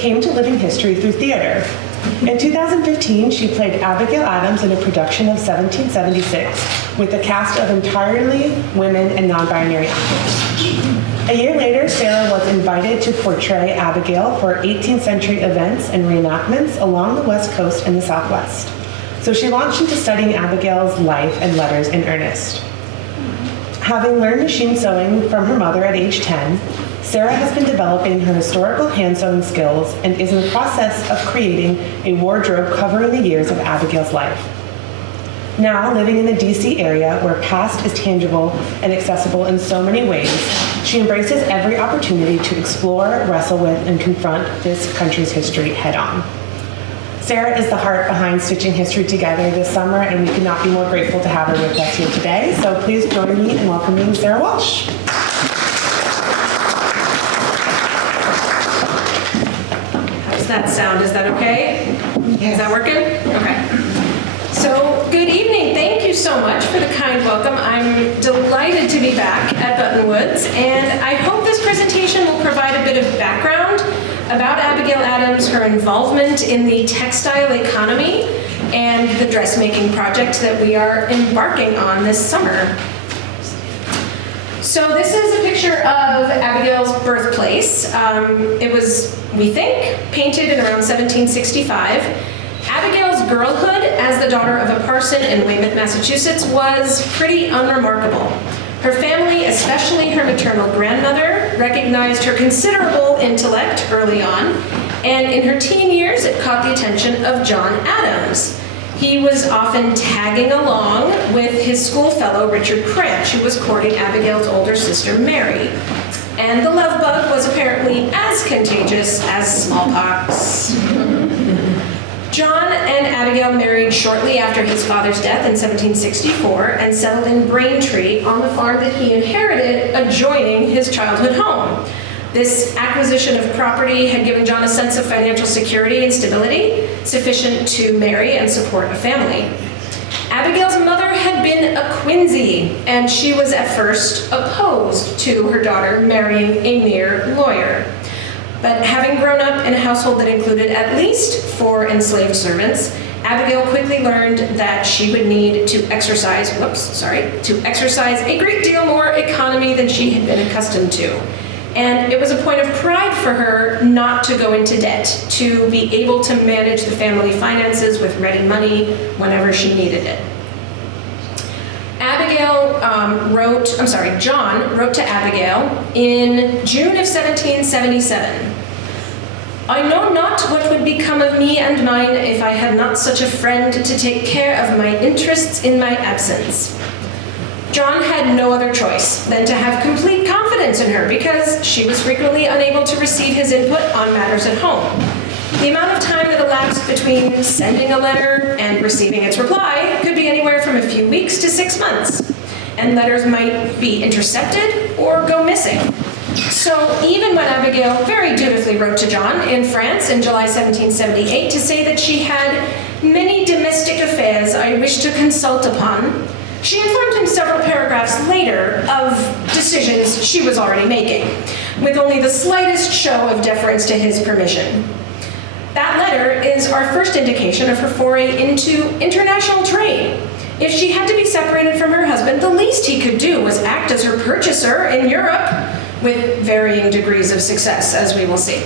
came to living history through theater. In 2015, she played Abigail Adams in a production of 1776 with a cast of entirely women and non-binary actors. A year later, Sarah was invited to portray Abigail for 18th century events and reenactments along the West Coast and the Southwest. So she launched into studying Abigail's life and letters in earnest. Having learned machine sewing from her mother at age 10, Sarah has been developing her historical hand sewing skills and is in the process of creating a wardrobe covering the years of Abigail's life. Now, living in the DC area where past is tangible and accessible in so many ways, she embraces every opportunity to explore, wrestle with, and confront this country's history head-on. Sarah is the heart behind Stitching History Together this summer, and we could not be more grateful to have her with us here today. So please join me in welcoming Sarah Walsh. How's that sound? Is that okay? Yes. Is that working? Okay. So, good evening. Thank you so much for the kind welcome. I'm delighted to be back at Buttonwoods, and I hope this presentation will provide a bit of background about Abigail Adams, her involvement in the textile economy, and the dressmaking project that we are embarking on this summer. So this is a picture of Abigail's birthplace. It was, we think, painted in around 1765. Abigail's girlhood as the daughter of a parson in Weymouth, Massachusetts was pretty unremarkable. Her family, especially her maternal grandmother, recognized her considerable intellect early on, and in her teen years it caught the attention of John Adams. He was often tagging along with his schoolfellow Richard Cranch, who was courting Abigail's older sister Mary. And the love bug was apparently as contagious as smallpox. John and Abigail married shortly after his father's death in 1764 and settled in Braintree on the farm that he inherited adjoining his childhood home. This acquisition of property had given John a sense of financial security and stability sufficient to marry and support a family. Abigail's mother had been a Quincy, and she was at first opposed to her daughter marrying a mere lawyer. But having grown up in a household that included at least 4 enslaved servants, Abigail quickly learned that she would need to exercise a great deal more economy than she had been accustomed to. And it was a point of pride for her not to go into debt, to be able to manage the family finances with ready money whenever she needed it. John wrote to Abigail in June of 1777. I know not what would become of me and mine if I had not such a friend to take care of my interests in my absence. John had no other choice than to have complete confidence in her because she was frequently unable to receive his input on matters at home. The amount of time that elapsed between sending a letter and receiving its reply could be anywhere from a few weeks to 6 months, and letters might be intercepted or go missing. So even when Abigail very dutifully wrote to John in France in July 1778 to say that she had many domestic affairs I wish to consult upon, she informed him several paragraphs later of decisions she was already making, with only the slightest show of deference to his permission. That letter is our first indication of her foray into international trade. If she had to be separated from her husband, the least he could do was act as her purchaser in Europe, with varying degrees of success, as we will see.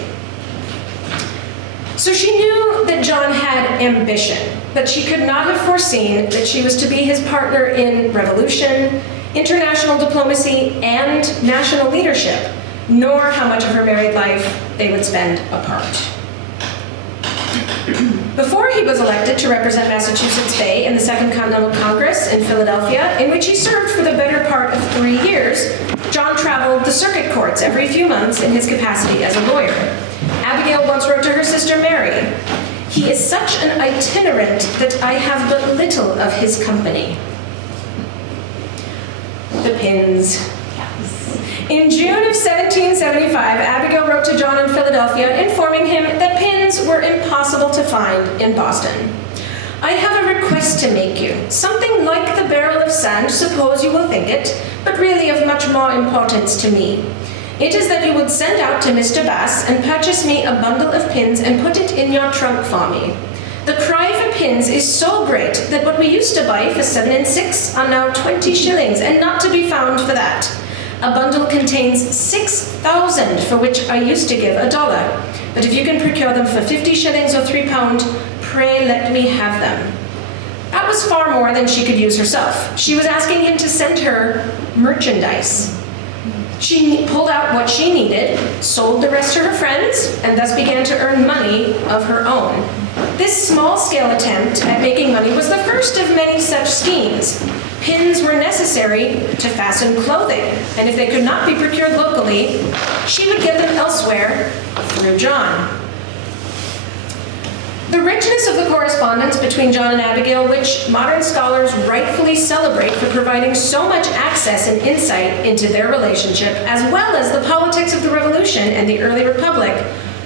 So she knew that John had ambition, but she could not have foreseen that she was to be his partner in revolution, international diplomacy, and national leadership, nor how much of her married life they would spend apart. Before he was elected to represent Massachusetts Bay in the Second Continental Congress in Philadelphia, in which he served for the better part of 3 years, John traveled the circuit courts every few months in his capacity as a lawyer. Abigail once wrote to her sister Mary, "He is such an itinerant that I have but little of his company." The pins. In June of 1775, Abigail wrote to John in Philadelphia informing him that pins were impossible to find in Boston. "I have a request to make you, something like the barrel of sand, suppose you will think it, but really of much more importance to me. It is that you would send out to Mr. Bass and purchase me a bundle of pins and put it in your trunk for me. The cry for pins is so great that what we used to buy for 7 and 6 are now 20 shillings, and not to be found for that. A bundle contains 6,000, for which I used to give $1. But if you can procure them for 50 shillings or £3, pray let me have them. That was far more than she could use herself. She was asking him to send her merchandise. She pulled out what she needed, sold the rest to her friends, and thus began to earn money of her own. This small-scale attempt at making money was the first of many such schemes. Pins were necessary to fasten clothing, and if they could not be procured locally, she would get them elsewhere through John. The richness of the correspondence between John and Abigail, which modern scholars rightfully celebrate for providing so much access and insight into their relationship, as well as the politics of the Revolution and the early Republic,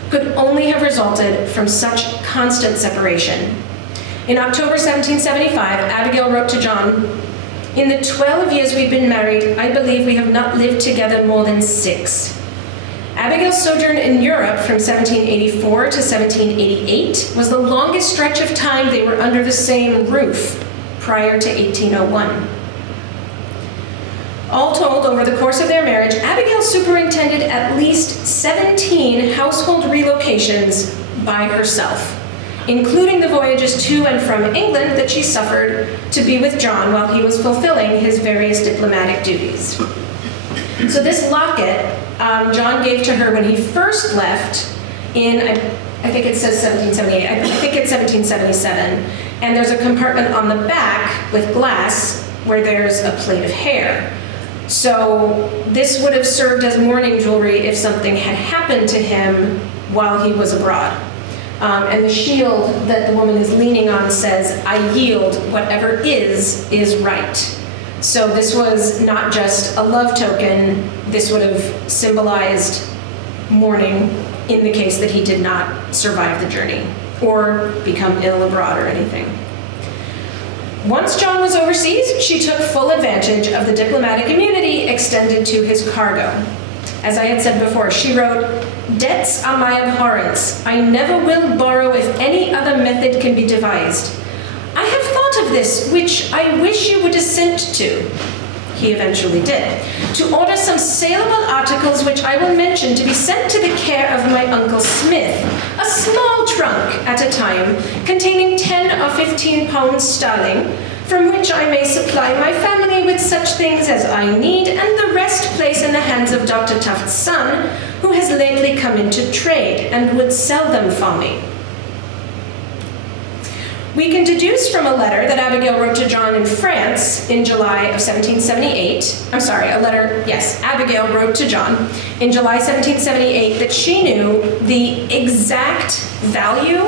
could only have resulted from such constant separation. In October 1775, Abigail wrote to John, "In the 12 years we've been married, I believe we have not lived together more than 6. Abigail's sojourn in Europe from 1784 to 1788 was the longest stretch of time they were under the same roof prior to 1801. All told, over the course of their marriage, Abigail superintended at least 17 household relocations by herself, including the voyages to and from England that she suffered to be with John while he was fulfilling his various diplomatic duties. So this locket, John gave to her when he first left in, I think it says 1778, I think it's 1777, and there's a compartment on the back with glass where there's a plate of hair. So this would have served as mourning jewelry if something had happened to him while he was abroad. And the shield that the woman is leaning on says, "I yield, whatever is right." So this was not just a love token, this would have symbolized mourning in the case that he did not survive the journey or become ill abroad or anything. Once John was overseas, she took full advantage of the diplomatic immunity extended to his cargo. As I had said before, she wrote, "Debts are my abhorrence. I never will borrow if any other method can be devised. I have thought of this, which I wish you would assent to." He eventually did. "To order some saleable articles which I will mention to be sent to the care of my Uncle Smith, a small trunk at a time, containing 10 or 15 pounds sterling, from which I may supply my family with such things as I need, and the rest place in the hands of Dr. Tuft's son, who has lately come into trade, and would sell them for me." We can deduce from a letter that Abigail wrote to John in France in July of 1778, Abigail wrote to John in July 1778 that she knew the exact value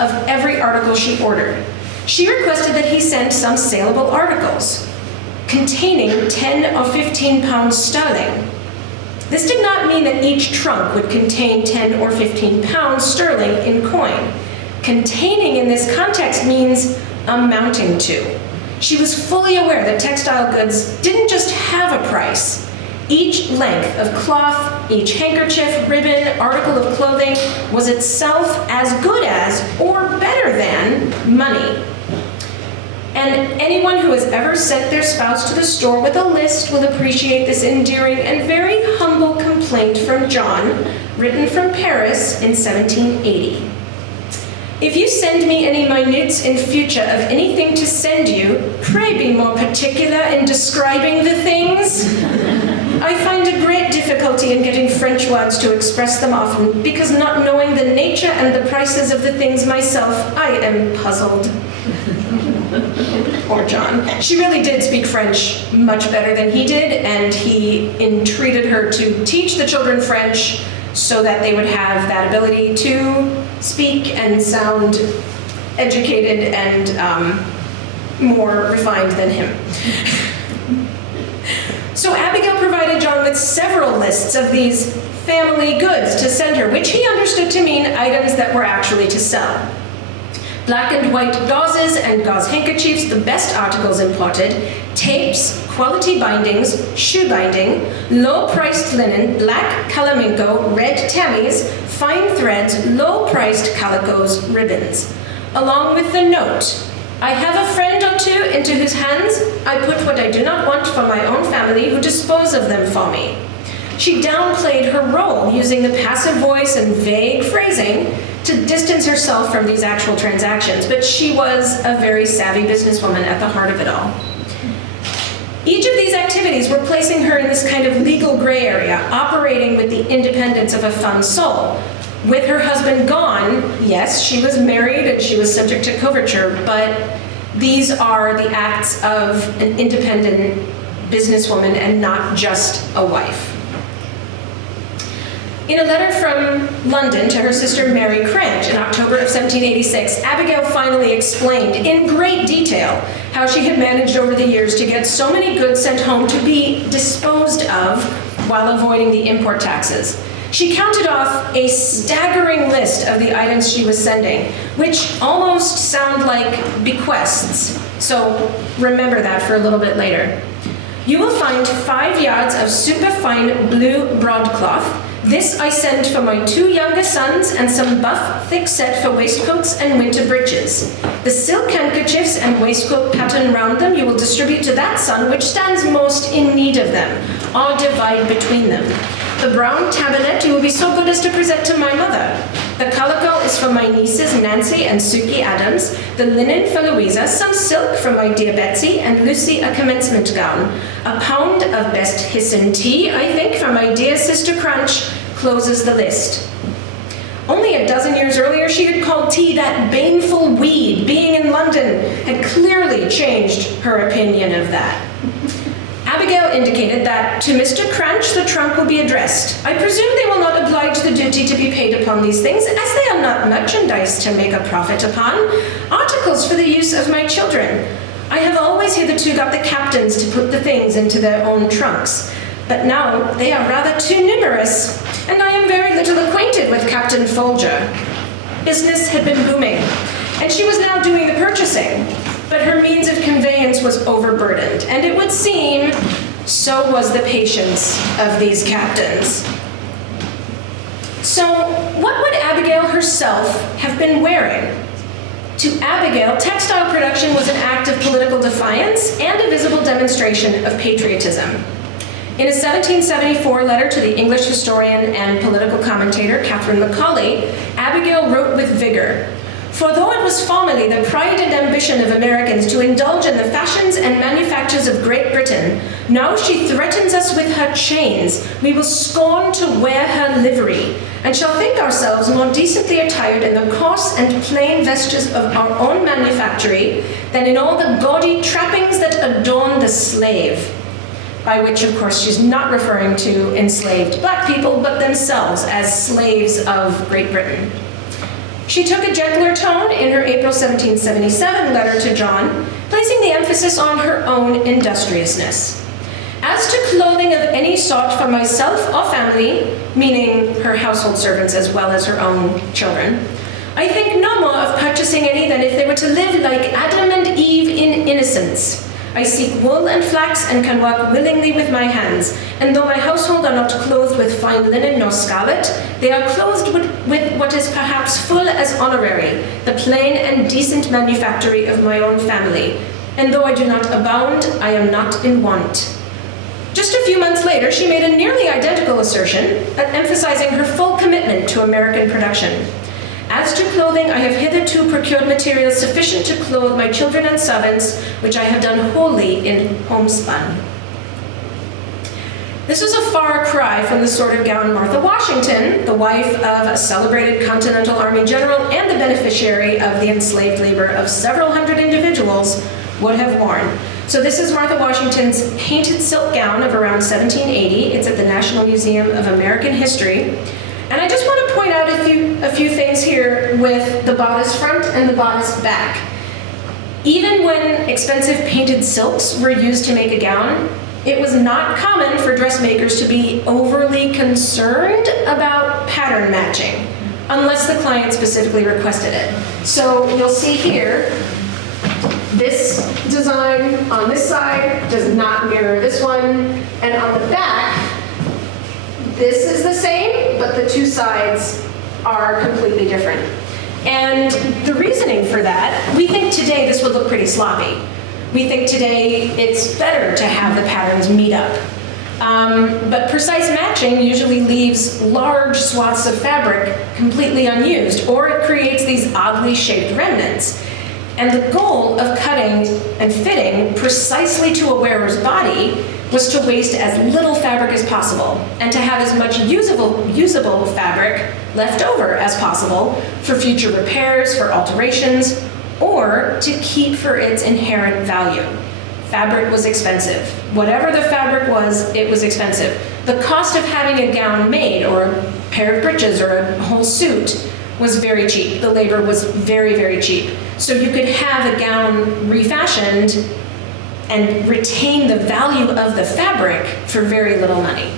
of every article she ordered. She requested that he send some saleable articles containing 10 or 15 pounds sterling. This did not mean that each trunk would contain 10 or 15 pounds sterling in coin. Containing in this context means amounting to. She was fully aware that textile goods didn't just have a price. Each length of cloth, each handkerchief, ribbon, article of clothing was itself as good as or better than money. And anyone who has ever sent their spouse to the store with a list will appreciate this endearing and very humble complaint from John, written from Paris in 1780. "If you send me any minutes in future of anything to send you, pray be more particular in describing the things. I find a great difficulty in getting French words to express them often, because not knowing the nature and the prices of the things myself, I am puzzled." Poor John. She really did speak French much better than he did, and he entreated her to teach the children French so that they would have that ability to speak and sound educated and more refined than him. So Abigail provided John with several lists of these family goods to send her, which he understood to mean items that were actually to sell. Black and white gauzes and gauze handkerchiefs, the best articles imported, tapes, quality bindings, shoe binding, low-priced linen, black calaminco, red tamis, fine threads, low-priced calicos, ribbons. Along with the note, I have a friend or two into whose hands I put what I do not want for my own family who dispose of them for me. She downplayed her role, using the passive voice and vague phrasing to distance herself from these actual transactions, but she was a very savvy businesswoman at the heart of it all. Each of these activities were placing her in this kind of legal gray area, operating with the independence of a femme sole. With her husband gone, yes, she was married and she was subject to coverture, but these are the acts of an independent businesswoman and not just a wife. In a letter from London to her sister Mary Cranch in October of 1786, Abigail finally explained in great detail how she had managed over the years to get so many goods sent home to be disposed of while avoiding the import taxes. She counted off a staggering list of the items she was sending, which almost sound like bequests. So remember that for a little bit later. You will find 5 yards of superfine blue broadcloth. This I send for my 2 youngest sons and some buff thick set for waistcoats and winter breeches. The silk handkerchiefs and waistcoat pattern round them you will distribute to that son which stands most in need of them, or divide between them. The brown tabinet you will be so good as to present to my mother. The calico is for my nieces Nancy and Suki Adams, the linen for Louisa, some silk for my dear Betsy, and Lucy a commencement gown. A pound of best Hisson tea, I think, for my dear sister Crunch, closes the list. Only a dozen years earlier, she had called tea that baneful weed. Being in London had clearly changed her opinion of that. Abigail indicated that to Mr. Crunch the trunk will be addressed. I presume they will not oblige the duty to be paid upon these things, as they are not merchandise to make a profit upon, articles for the use of my children. I have always hitherto got the captains to put the things into their own trunks, but now they are rather too numerous, and I am very little acquainted with Captain Folger. Business had been booming, and she was now doing the purchasing. But her means of conveyance was overburdened, and it would seem so was the patience of these captains. So, what would Abigail herself have been wearing? To Abigail, textile production was an act of political defiance and a visible demonstration of patriotism. In a 1774 letter to the English historian and political commentator Catherine Macaulay, Abigail wrote with vigor, "For though it was formerly the pride and ambition of Americans to indulge in the fashions and manufactures of Great Britain, now she threatens us with her chains. We will scorn to wear her livery, and shall think ourselves more decently attired in the coarse and plain vestures of our own manufactory than in all the gaudy trappings that adorn the slave." By which, of course, she's not referring to enslaved black people, but themselves as slaves of Great Britain. She took a gentler tone in her April 1777 letter to John, placing the emphasis on her own industriousness. "As to clothing of any sort for myself or family," meaning her household servants as well as her own children, "I think no more of purchasing any than if they were to live like Adam and Eve in innocence. I seek wool and flax and can work willingly with my hands, and though my household are not clothed with fine linen nor scarlet, they are clothed with what is perhaps full as honorary, the plain and decent manufactory of my own family, and though I do not abound, I am not in want." Just a few months later, she made a nearly identical assertion, emphasizing her full commitment to American production. "As to clothing, I have hitherto procured materials sufficient to clothe my children and servants, which I have done wholly in homespun." This was a far cry from the sort of gown Martha Washington, the wife of a celebrated Continental Army general and the beneficiary of the enslaved labor of several hundred individuals, would have worn. So this is Martha Washington's painted silk gown of around 1780. It's at the National Museum of American History. And I just want to point out a few things here with the bodice front and the bodice back. Even when expensive painted silks were used to make a gown, it was not common for dressmakers to be overly concerned about pattern matching. unless the client specifically requested it. So you'll see here, this design on this side does not mirror this one, and on the back, this is the same, but the two sides are completely different. And the reasoning for that, we think today this would look pretty sloppy. We think today it's better to have the patterns meet up. But precise matching usually leaves large swaths of fabric completely unused, or it creates these oddly shaped remnants. And the goal of cutting and fitting precisely to a wearer's body was to waste as little fabric as possible and to have as much usable fabric left over as possible for future repairs, for alterations, or to keep for its inherent value. Fabric was expensive. Whatever the fabric was, it was expensive. The cost of having a gown made, or a pair of breeches, or a whole suit was very cheap. The labor was very, very cheap. So you could have a gown refashioned and retain the value of the fabric for very little money.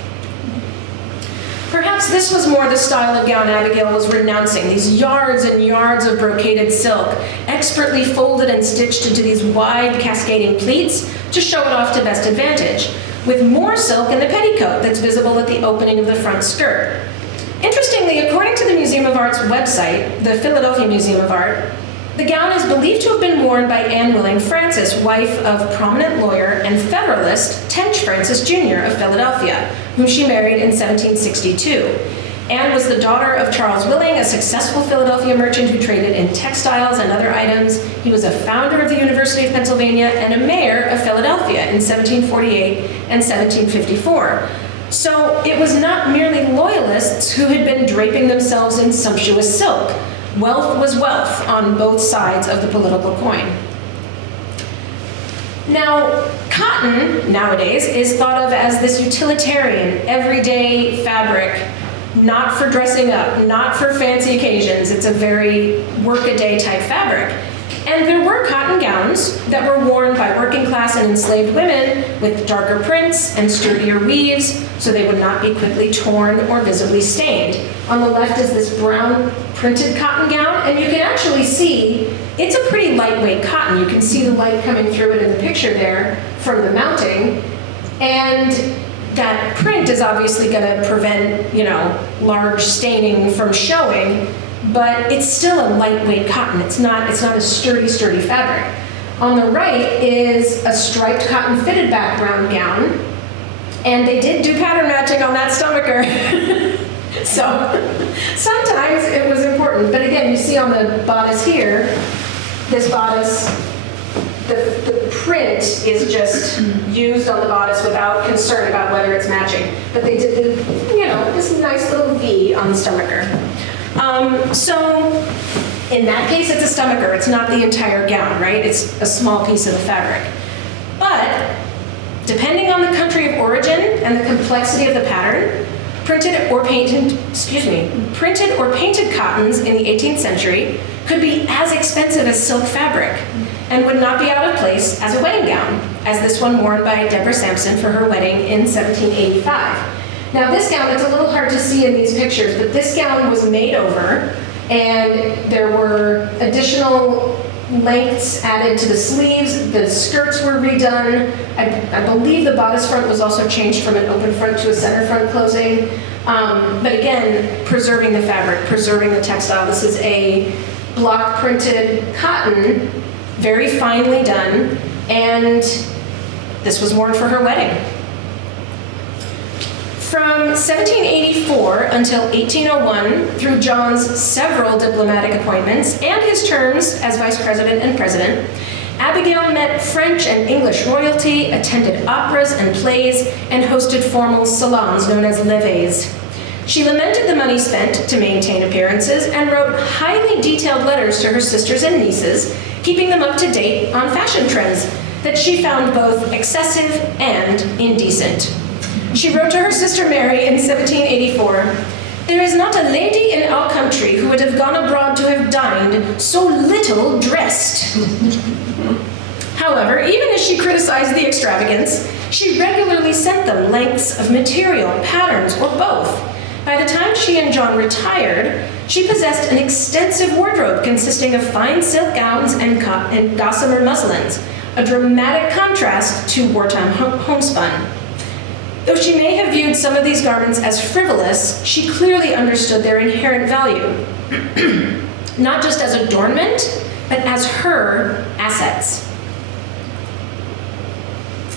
Perhaps this was more the style of gown Abigail was renouncing, these yards and yards of brocaded silk, expertly folded and stitched into these wide cascading pleats to show it off to best advantage, with more silk in the petticoat that's visible at the opening of the front skirt. Interestingly, according to the Museum of Art's website, the Philadelphia Museum of Art, the gown is believed to have been worn by Anne Willing Francis, wife of prominent lawyer and Federalist Tench Francis Jr. of Philadelphia, whom she married in 1762. Anne was the daughter of Charles Willing, a successful Philadelphia merchant who traded in textiles and other items. He was a founder of the University of Pennsylvania and a mayor of Philadelphia in 1748 and 1754. So it was not merely loyalists who had been draping themselves in sumptuous silk. Wealth was wealth on both sides of the political coin. Now, cotton nowadays is thought of as this utilitarian, everyday fabric, not for dressing up, not for fancy occasions. It's a very work-a-day type fabric. And there were cotton gowns that were worn by working class and enslaved women with darker prints and sturdier weaves, so they would not be quickly torn or visibly stained. On the left is this brown printed cotton gown, and you can actually see it's a pretty lightweight cotton. You can see the light coming through it in the picture there from the mounting. And that print is obviously going to prevent, large staining from showing, but it's still a lightweight cotton. It's not a sturdy fabric. On the right is a striped cotton fitted background gown, and they did do pattern matching on that stomacher. So sometimes it was important, but again, you see on the bodice here, this bodice, the print is just used on the bodice without concern about whether it's matching. But they did this nice little V on the stomacher. So in that case, it's a stomacher. It's not the entire gown, right? It's a small piece of the fabric. But depending on the country of origin and the complexity of the pattern, printed or painted cottons in the 18th century could be as expensive as silk fabric and would not be out of place as a wedding gown, as this one worn by Deborah Sampson for her wedding in 1785. Now this gown, it's a little hard to see in these pictures, but this gown was made over and there were additional lengths added to the sleeves, the skirts were redone. I believe the bodice front was also changed from an open front to a center front closing. But again, preserving the fabric, preserving the textile. This is a block printed cotton, very finely done, and this was worn for her wedding. From 1784 until 1801, through John's several diplomatic appointments and his terms as vice president and president, Abigail met French and English royalty, attended operas and plays, and hosted formal salons known as levées. She lamented the money spent to maintain appearances and wrote highly detailed letters to her sisters and nieces, keeping them up to date on fashion trends that she found both excessive and indecent. She wrote to her sister Mary in 1784, "There is not a lady in our country who would have gone abroad to have dined so little dressed." However, even as she criticized the extravagance, she regularly sent them lengths of material, patterns, or both. By By the time she and John retired, she possessed an extensive wardrobe consisting of fine silk gowns and gossamer muslins, a dramatic contrast to wartime homespun. Though she may have viewed some of these garments as frivolous, she clearly understood their inherent value, not just as adornment, but as her assets.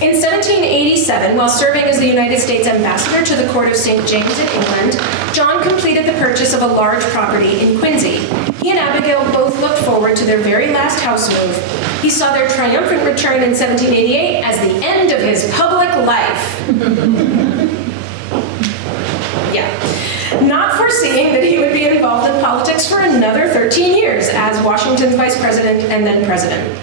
In 1787, while serving as the United States ambassador to the court of St. James in England, John completed the purchase of a large property in Quincy. He and Abigail both looked forward to their very last house move. He saw their triumphant return in 1788 as the end of his public life. Yeah. Not foreseeing that he would be involved in politics for another 13 years as Washington's vice president and then president.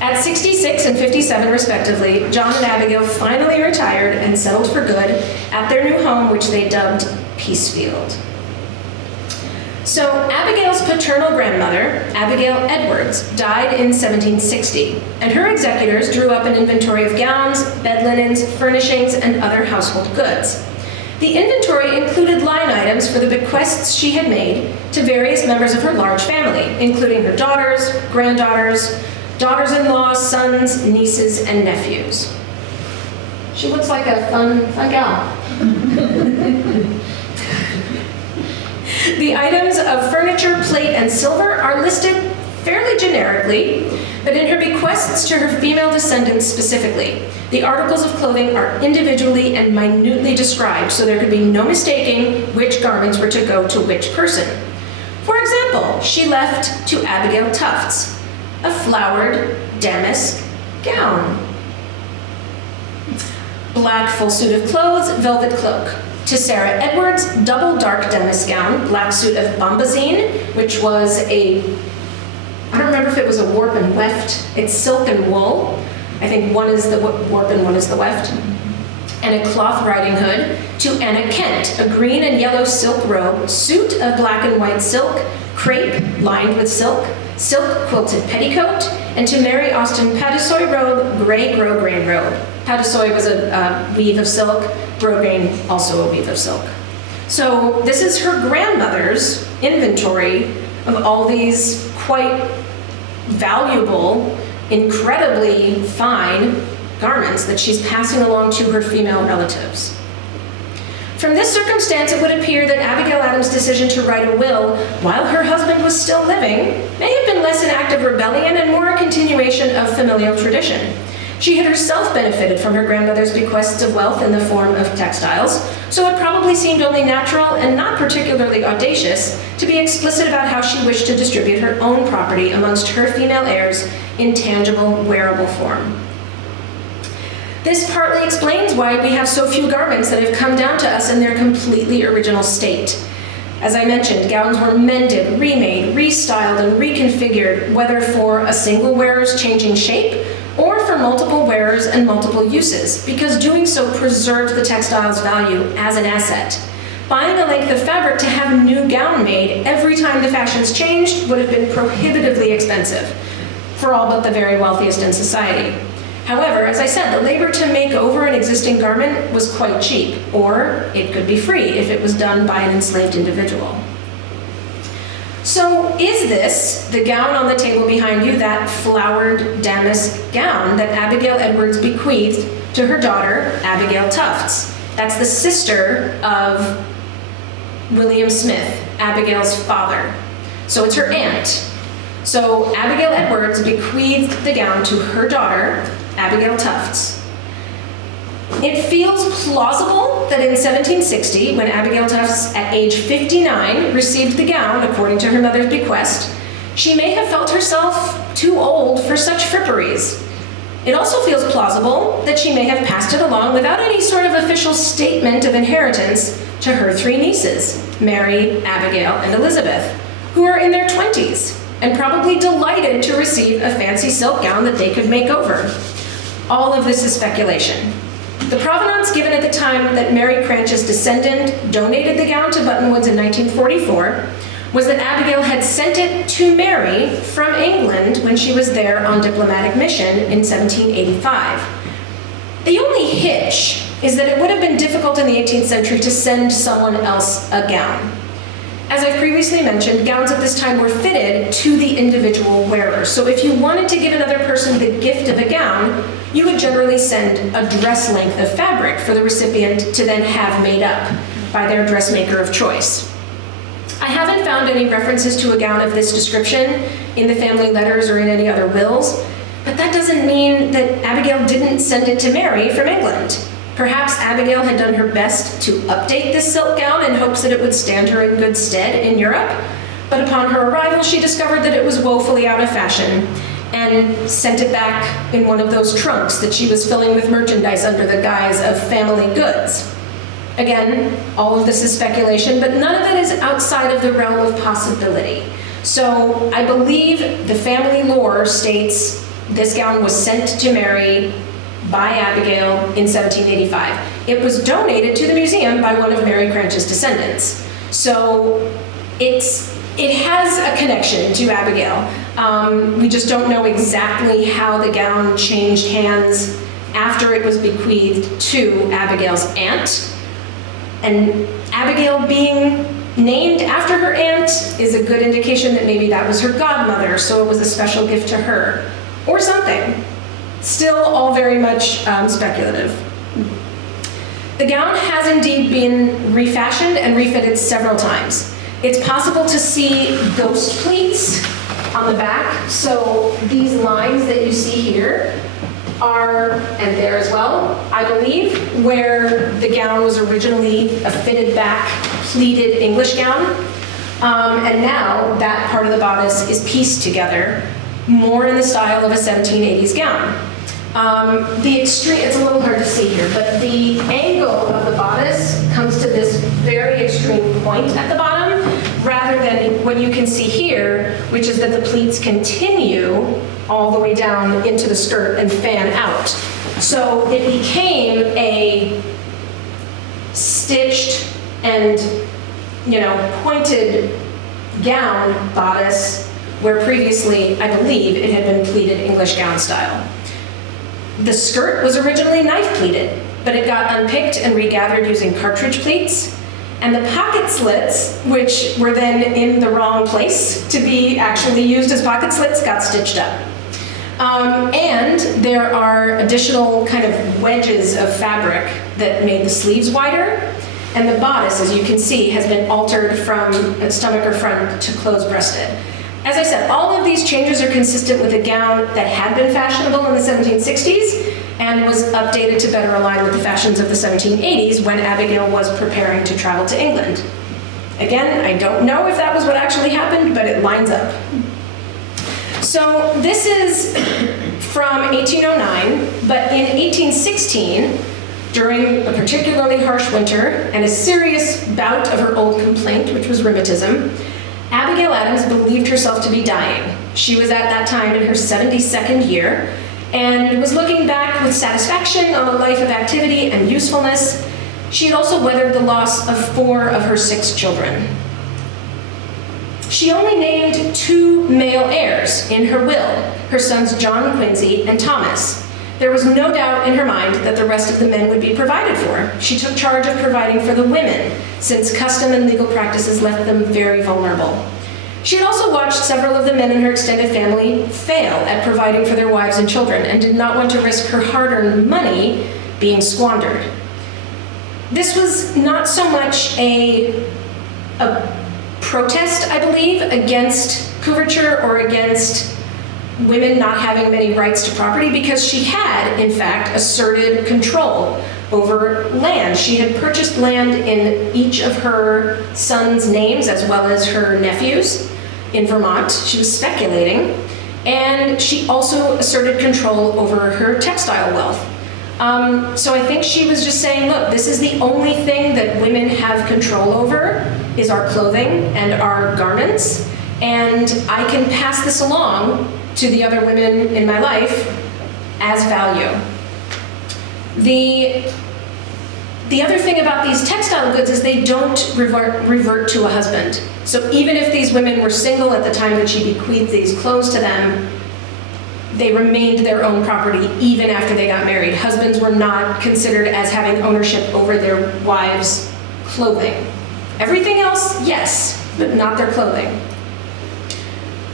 At 66 and 57, respectively, John and Abigail finally retired and settled for good at their new home, which they dubbed Peacefield. So Abigail's paternal grandmother, Abigail Edwards, died in 1760, and her executors drew up an inventory of gowns, bed linens, furnishings, and other household goods. The inventory included line items for the bequests she had made to various members of her large family, including her daughters, granddaughters, daughters-in-law, sons, nieces, and nephews. She looks like a fun gal. The items of furniture, plate, and silver are listed fairly generically, but in her bequests to her female descendants specifically, the articles of clothing are individually and minutely described, so there could be no mistaking which garments were to go to which person. For example, she left to Abigail Tufts a flowered damask gown. Black full suit of clothes, velvet cloak. To Sarah Edwards, double dark damask gown, black suit of bombazine, which was I don't remember if it was a warp and weft. It's silk and wool. I think one is the warp and one is the weft. And a cloth riding hood. To Anna Kent, a green and yellow silk robe, suit of black and white silk, crepe lined with silk, silk quilted petticoat, and to Mary Austin Patissoy robe, gray grosgrain robe. Patissoy was a weave of silk, grosgrain also a weave of silk. So this is her grandmother's inventory of all these quite valuable, incredibly fine garments that she's passing along to her female relatives. From this circumstance, it would appear that Abigail Adams' decision to write a will while her husband was still living may have been less an act of rebellion and more a continuation of familial tradition. She had herself benefited from her grandmother's bequests of wealth in the form of textiles, so it probably seemed only natural and not particularly audacious to be explicit about how she wished to distribute her own property amongst her female heirs in tangible, wearable form. This partly explains why we have so few garments that have come down to us in their completely original state. As I mentioned, gowns were mended, remade, restyled, and reconfigured, whether for a single wearer's changing shape or for multiple wearers and multiple uses, because doing so preserved the textile's value as an asset. Buying a length of fabric to have a new gown made every time the fashions changed would have been prohibitively expensive for all but the very wealthiest in society. However, as I said, the labor to make over an existing garment was quite cheap, or it could be free if it was done by an enslaved individual. So is this, the gown on the table behind you, that flowered damask gown that Abigail Edwards bequeathed to her daughter, Abigail Tufts? That's the sister of William Smith, Abigail's father. So it's her aunt. So Abigail Edwards bequeathed the gown to her daughter, Abigail Tufts. It feels plausible that in 1760, when Abigail Tufts, at age 59, received the gown according to her mother's bequest, she may have felt herself too old for such fripperies. It also feels plausible that she may have passed it along without any sort of official statement of inheritance to her three nieces, Mary, Abigail, and Elizabeth, who are in their 20s and probably delighted to receive a fancy silk gown that they could make over. All of this is speculation. The provenance given at the time that Mary Cranch's descendant donated the gown to Buttonwoods in 1944 was that Abigail had sent it to Mary from England when she was there on diplomatic mission in 1785. The only hitch is that it would have been difficult in the 18th century to send someone else a gown. As I've previously mentioned, gowns at this time were fitted to the individual wearer. So if you wanted to give another person the gift of a gown, you would generally send a dress length of fabric for the recipient to then have made up by their dressmaker of choice. I haven't found any references to a gown of this description in the family letters or in any other wills, but that doesn't mean that Abigail didn't send it to Mary from England. Perhaps Abigail had done her best to update this silk gown in hopes that it would stand her in good stead in Europe, but upon her arrival she discovered that it was woefully out of fashion and sent it back in one of those trunks that she was filling with merchandise under the guise of family goods. Again, all of this is speculation, but none of it is outside of the realm of possibility. So I believe the family lore states this gown was sent to Mary by Abigail in 1785. It was donated to the museum by one of Mary Cranch's descendants. So it has a connection to Abigail. We just don't know exactly how the gown changed hands after it was bequeathed to Abigail's aunt. And Abigail being named after her aunt is a good indication that maybe that was her godmother, so it was a special gift to her, or something. Still all very much speculative. The gown has indeed been refashioned and refitted several times. It's possible to see ghost pleats on the back, so these lines that you see here are, and there as well, I believe, where the gown was originally a fitted back, pleated English gown. And now that part of the bodice is pieced together, more in the style of a 1780s gown. It's a little hard to see here, but the angle of the bodice comes to this very extreme point at the bottom, rather than what you can see here, which is that the pleats continue all the way down into the skirt and fan out. So it became a stitched and, pointed gown bodice, where previously, I believe, it had been pleated English gown style. The skirt was originally knife pleated, but it got unpicked and regathered using cartridge pleats. And the pocket slits, which were then in the wrong place to be actually used as pocket slits, got stitched up. And there are additional kind of wedges of fabric that made the sleeves wider. And the bodice, as you can see, has been altered from stomach or front to closed-breasted. As I said, all of these changes are consistent with a gown that had been fashionable in the 1760s and was updated to better align with the fashions of the 1780s when Abigail was preparing to travel to England. Again, I don't know if that was what actually happened, but it lines up. So this is from 1809, but in 1816, during a particularly harsh winter and a serious bout of her old complaint, which was rheumatism, Abigail Adams believed herself to be dying. She was at that time in her 72nd year and was looking back with satisfaction on a life of activity and usefulness. She had also weathered the loss of 4 of her 6 children. She only named 2 male heirs in her will, her sons John Quincy and Thomas. There was no doubt in her mind that the rest of the men would be provided for. She took charge of providing for the women, since custom and legal practices left them very vulnerable. She had also watched several of the men in her extended family fail at providing for their wives and children and did not want to risk her hard-earned money being squandered. This was not so much a protest, I believe, against coverture or against women not having many rights to property, because she had, in fact, asserted control over land. She had purchased land in each of her sons' names as well as her nephews in Vermont. She was speculating, and she also asserted control over her textile wealth. So I think she was just saying, look, this is the only thing that women have control over is our clothing and our garments, and I can pass this along to the other women in my life as value. The other thing about these textile goods is they don't revert to a husband. So even if these women were single at the time that she bequeathed these clothes to them, they remained their own property even after they got married. Husbands were not considered as having ownership over their wives' clothing. Everything else, yes, but not their clothing.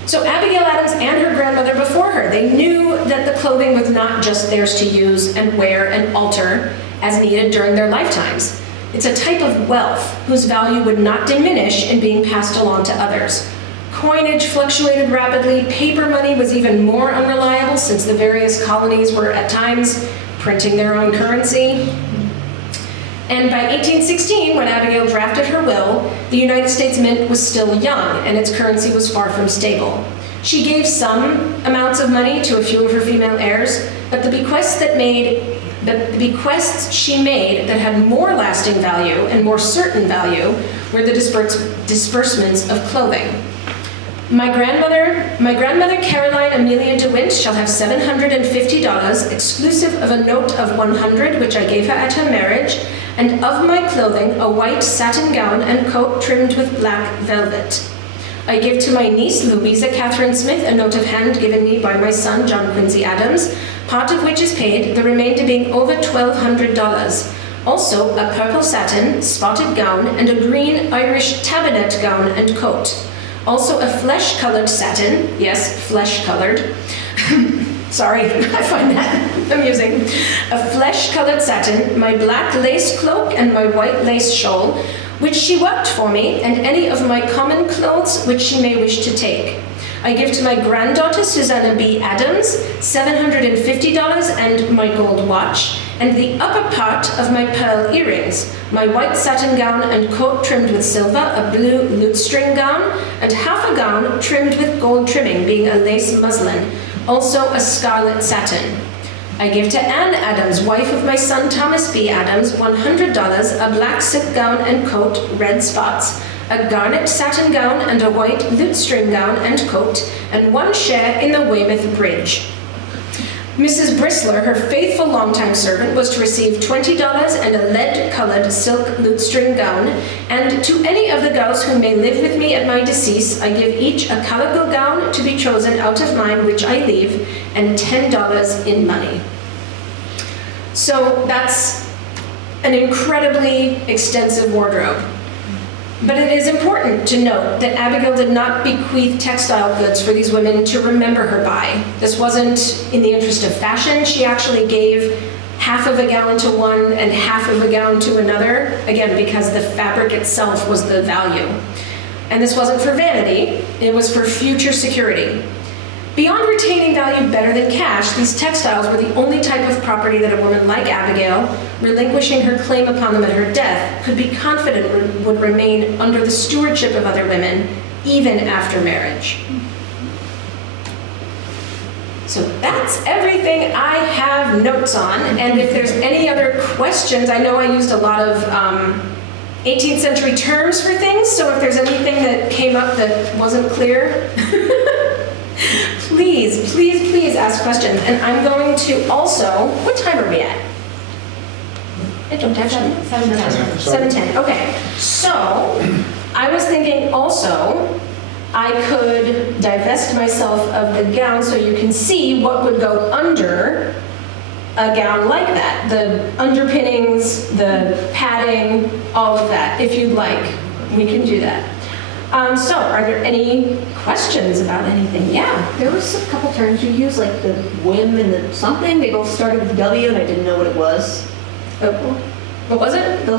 So Abigail Adams and her grandmother before her, they knew that the clothing was not just theirs to use and wear and alter as needed during their lifetimes. It's a type of wealth whose value would not diminish in being passed along to others. Coinage fluctuated rapidly. Paper money was even more unreliable since the various colonies were at times printing their own currency. And by 1816, when Abigail drafted her will, the United States Mint was still young and its currency was far from stable. She gave some amounts of money to a few of her female heirs, but the bequests she made that had more lasting value and more certain value were the disbursements of clothing. My grandmother Caroline Amelia DeWint shall have $750, exclusive of a note of 100 which I gave her at her marriage, and of my clothing a white satin gown and coat trimmed with black velvet. I give to my niece Louisa Catherine Smith a note of hand given me by my son John Quincy Adams, part of which is paid, the remainder being over $1,200. Also a purple satin, spotted gown, and a green Irish tabinet gown and coat. Also a flesh-colored satin, yes, flesh-colored. Sorry, I find that amusing. A flesh-colored satin, my black lace cloak and my white lace shawl, which she worked for me, and any of my common clothes which she may wish to take. I give to my granddaughter Susanna B. Adams $750 and my gold watch, and the upper part of my pearl earrings, my white satin gown and coat trimmed with silver, a blue lutestring gown, and half a gown trimmed with gold trimming, being a lace muslin, also a scarlet satin. I give to Anne Adams, wife of my son Thomas B. Adams, $100, a black silk gown and coat, red spots, a garnet satin gown and a white lutestring gown and coat, and 1 share in the Weymouth Bridge. Mrs. Bristler, her faithful longtime servant, was to receive $20 and a lead-colored silk lutestring gown, and to any of the girls who may live with me at my decease, I give each a calico gown to be chosen out of mine, which I leave, and $10 in money. So that's an incredibly extensive wardrobe. But it is important to note that Abigail did not bequeath textile goods for these women to remember her by. This wasn't in the interest of fashion. She actually gave half of a gown to one and half of a gown to another, again, because the fabric itself was the value. And this wasn't for vanity, it was for future security. Beyond retaining value better than cash, these textiles were the only type of property that a woman like Abigail, relinquishing her claim upon them at her death, could be confident would remain under the stewardship of other women, even after marriage. So that's everything I have notes on, and if there's any other questions, I know I used a lot of 18th century terms for things, so if there's anything that came up that wasn't clear, please ask questions. And I'm going to also, what time are we at? I don't have 7:10. 7:10, okay. So, I was thinking also, I could divest myself of the gown so you can see what would go under a gown like that. The underpinnings, the padding, all of that. If you'd like, we can do that. So, are there any questions about anything? Yeah. There was a couple terms you used, like the whim and the something. They both started with W, and I didn't know what it was. What was it? There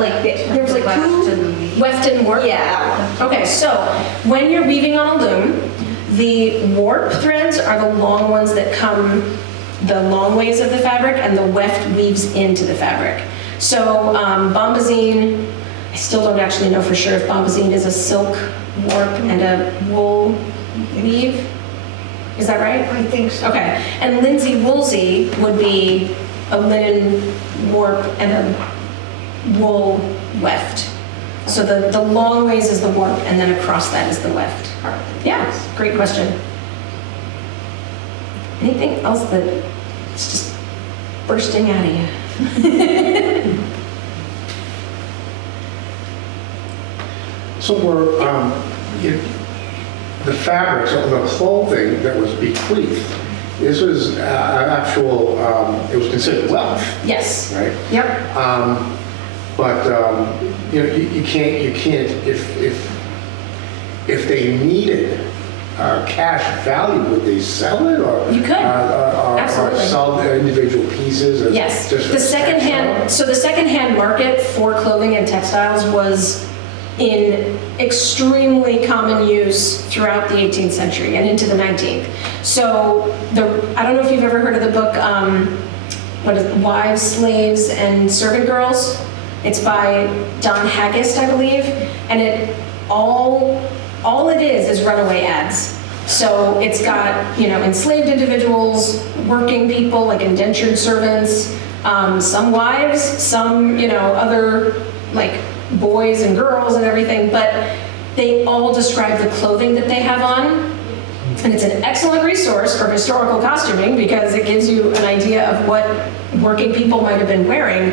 was like two. Weft and warp? Yeah, that one. Okay, so when you're weaving on a loom, the warp threads are the long ones that come the long ways of the fabric, and the weft weaves into the fabric. So bombazine, I still don't actually know for sure if bombazine is a silk warp and a wool weave. Is that right? I think so. Okay, and linsey woolsey would be a linen warp and a wool weft. So the long ways is the warp, and then across that is the weft. Yeah, great question. Anything else that's just bursting out of you? So were the fabrics or the clothing that was bequeathed, This was actual, it was considered wealth, Yes. right? Yep. But you know, you can't if they needed cash value, would they sell it or You could. or Absolutely. sell the individual pieces? As Yes. just The for secondhand, so the secondhand market for clothing and textiles was in extremely common use throughout the 18th century and into the 19th. So I don't know if you've ever heard of the book, what is it, Wives, Slaves, and Servant Girls. It's by Don Haggist, I believe, and all it is runaway ads. So it's got, you know, enslaved individuals, working people like indentured servants, some wives, some, you know, other like boys and girls and everything, but they all describe the clothing that they have on. And it's an excellent resource for historical costuming because it gives you an idea of what working people might have been wearing,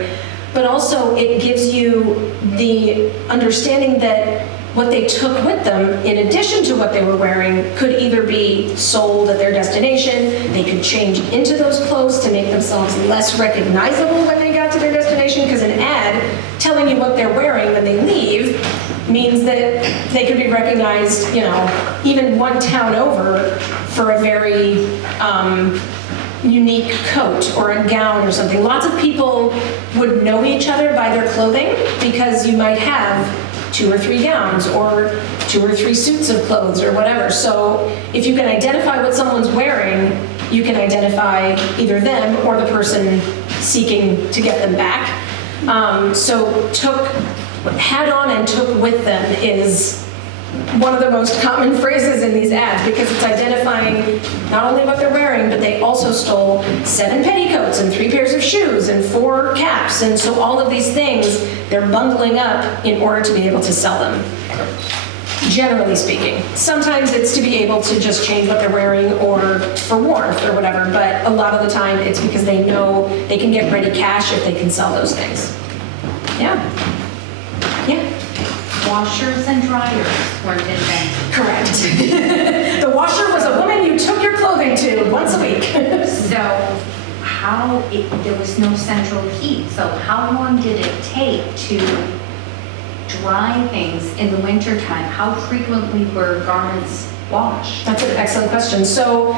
but also it gives you the understanding that what they took with them, in addition to what they were wearing, could either be sold at their destination, they could change into those clothes to make themselves less recognizable when they got to their destination, because an ad telling you what they're wearing when they leave means that they could be recognized, you know, even one town over for a very unique coat or a gown or something. Lots of people would know each other by their clothing because you might have 2 or 3 gowns or 2 or 3 suits of clothes or whatever. So if you can identify what someone's wearing, you can identify either them or the person seeking to get them back. So had on and took with them is one of the most common phrases in these ads because it's identifying not only what they're wearing, but they also stole 7 petticoats and 3 pairs of shoes and 4 caps. And so all of these things, they're bundling up in order to be able to sell them, generally speaking. Sometimes it's to be able to just change what they're wearing or for warmth or whatever, but a lot of the time it's because they know they can get ready cash if they can sell those things. Yeah. Yeah. Washers and dryers weren't invented. Correct. The washer was a woman you took your clothing to once a week. So there was no central heat. So how long did it take to dry things in the wintertime? How frequently were garments washed? That's an excellent question. So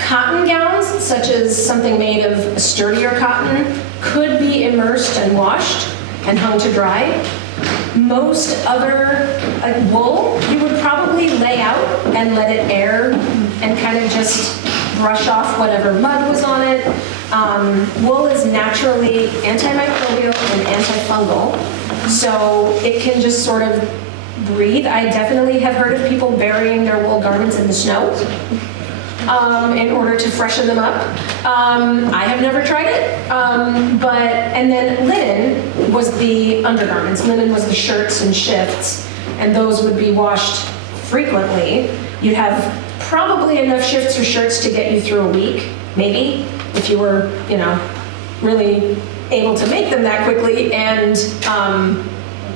cotton gowns, such as something made of sturdier cotton, could be immersed and washed and hung to dry. Most other, like wool, you would probably lay out and let it air and kind of just brush off whatever mud was on it. Wool is naturally antimicrobial and antifungal, so it can just sort of breathe. I definitely have heard of people burying their wool garments in the snow in order to freshen them up. I have never tried it, and then linen was the undergarments. Linen was the shirts and shifts, and those would be washed frequently. You'd have probably enough shifts or shirts to get you through a week, maybe, if you were, you know, really able to make them that quickly and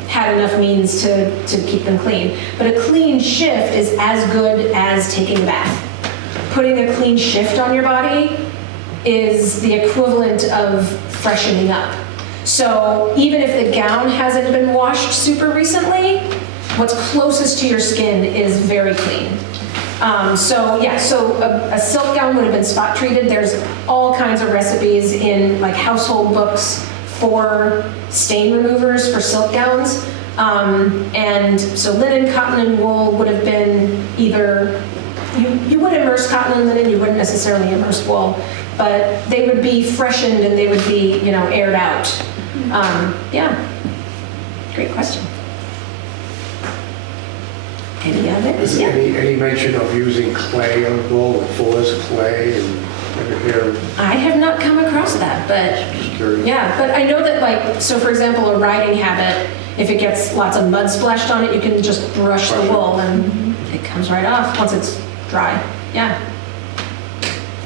had enough means to keep them clean. But a clean shift is as good as taking a bath. Putting a clean shift on your body is the equivalent of freshening up. So even if the gown hasn't been washed super recently, what's closest to your skin is very clean. So a silk gown would have been spot treated. There's all kinds of recipes in like household books for stain removers for silk gowns. And so linen, cotton, and wool would have been either, you would immerse cotton and linen, you wouldn't necessarily immerse wool, but they would be freshened and they would be, you know, aired out. Yeah, great question. Any others? Is Yeah. any mention of using clay on wool, like fuller's clay and hair? I have not come across that, but Just curious. yeah, but I know that like, so for example, a riding habit, if it gets lots of mud splashed on it, you can just brush the wool and it comes right off once it's dry. Yeah.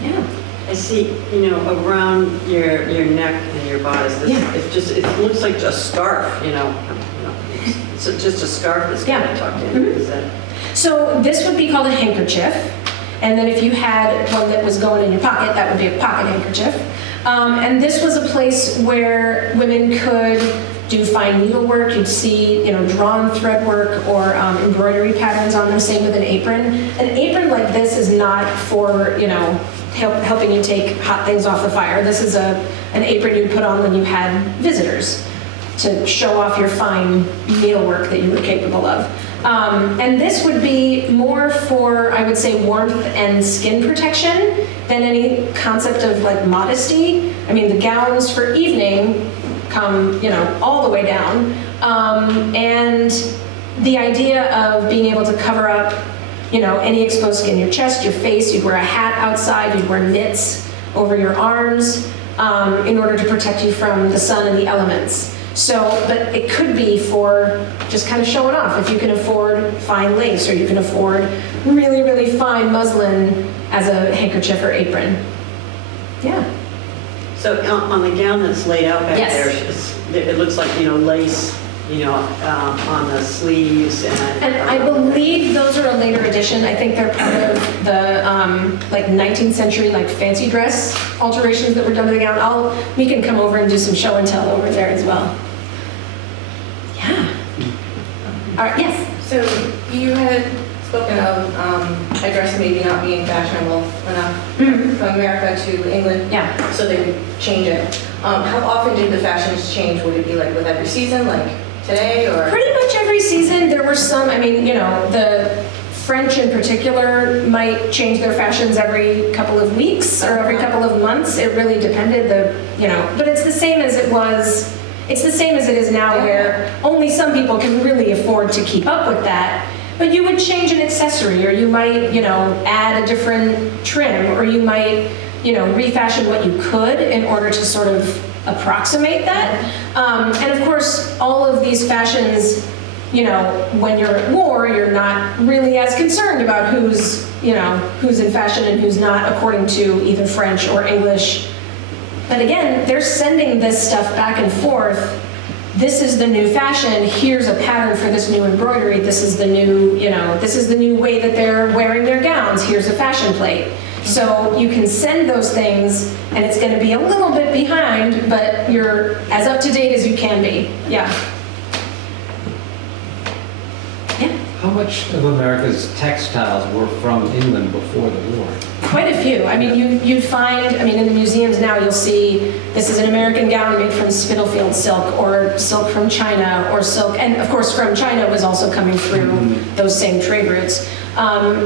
Yeah. I see, you know, around your neck and your bodies, Yeah. it looks like a scarf, you know. It's just a scarf that's kind Yeah. of tucked in, is that? So this would be called a handkerchief. And then if you had one that was going in your pocket, that would be a pocket handkerchief. And this was a place where women could do fine needlework. You'd see, drawn thread work or embroidery patterns on them, same with an apron. An apron like this is not for, helping you take hot things off the fire. This is an apron you'd put on when you had visitors to show off your fine needlework that you were capable of. And this would be more for, I would say, warmth and skin protection than any concept of like modesty. I mean, the gowns for evening come, all the way down. And the idea of being able to cover up, any exposed skin, your chest, your face, you'd wear a hat outside, you'd wear mitts over your arms in order to protect you from the sun and the elements. So, but it could be for just kind of showing off. If you can afford fine lace or you can afford really, really fine muslin as a handkerchief or apron. Yeah. So on the gown that's laid out back Yes. there, it looks like, lace, on the sleeves And I believe those are a later addition. I think they're part of the 19th century fancy dress alterations that were done to the gown. We can come over and do some show and tell over there as well. Yeah. All right. Yes. So you had spoken of a dress maybe not being fashionable enough from America to England. Yeah. So they would change it. How often did the fashions change? Would it be with every season, like today, or? Pretty much every season. There were some, the French in particular might change their fashions every couple of weeks or every couple of months. It really depended, but it's the same as it was, it's the same as it is now where only some people can really afford to keep up with that. But you would change an accessory, or you might, add a different trim, or you might, refashion what you could in order to sort of approximate that. And of course, all of these fashions, when you're at war, you're not really as concerned about who's in fashion and who's not according to either French or English. But again, they're sending this stuff back and forth. This is the new fashion. Here's a pattern for this new embroidery. This is the new, this is the new way that they're wearing their gowns. Here's a fashion plate. So you can send those things, and it's going to be a little bit behind, but you're as up to date as you can be. Yeah. Yeah. How much of America's textiles were from England before the war? Quite a few. I mean, you'd find, in the museums now you'll see this is an American gown made from Spitalfield silk or silk from China or silk, and of course from China was also coming through those same trade routes.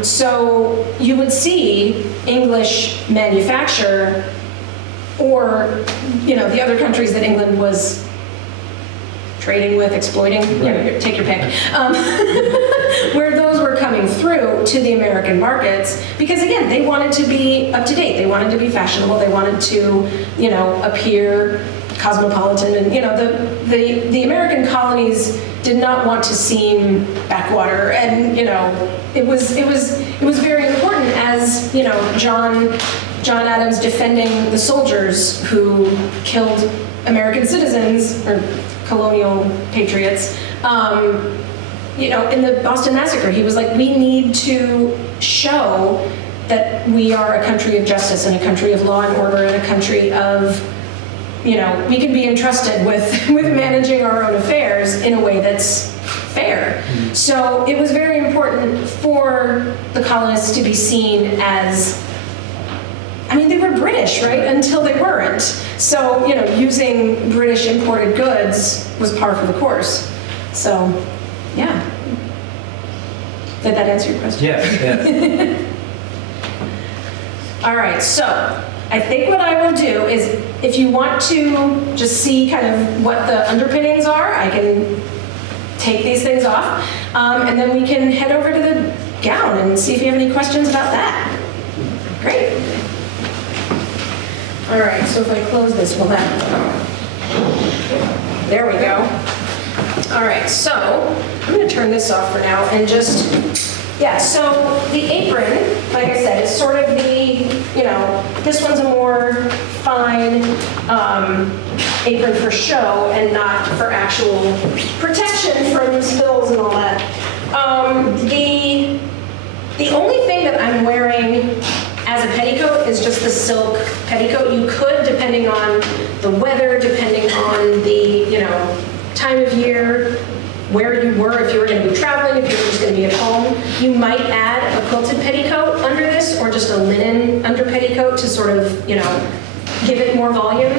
So you would see English manufacture or, the other countries that England was trading with, exploiting, take your pick, where those were coming through to the American markets, because again, they wanted to be up to date, they wanted to be fashionable, they wanted to, appear cosmopolitan, and the American colonies did not want to seem backwater, and it was very important, as John Adams defending the soldiers who killed American citizens or colonial patriots. In the Boston Massacre, he was like, we need to show that we are a country of justice and a country of law and order and a country of, we can be entrusted with managing our own affairs in a way that's fair. So it was very important for the colonists to be seen as, they were British, right? Until they weren't. So, using British imported goods was par for the course. So, yeah. Did that answer your question? Yes. All right, so I think what I will do is, if you want to just see kind of what the underpinnings are, I can take these things off, and then we can head over to the gown and see if you have any questions about that. Great. All right, so if I close this, will that, there we go. All right, so I'm gonna turn this off for now and just, so the apron, like I said, is sort of the, this one's a more fine apron for show and not for actual protection from spills and all that. The The only thing that I'm wearing as a petticoat is just the silk petticoat. You could, depending on the weather, depending on the, time of year, where you were, if you were going to be traveling, if you were just going to be at home, you might add a quilted petticoat under this, or just a linen under petticoat to sort of, give it more volume.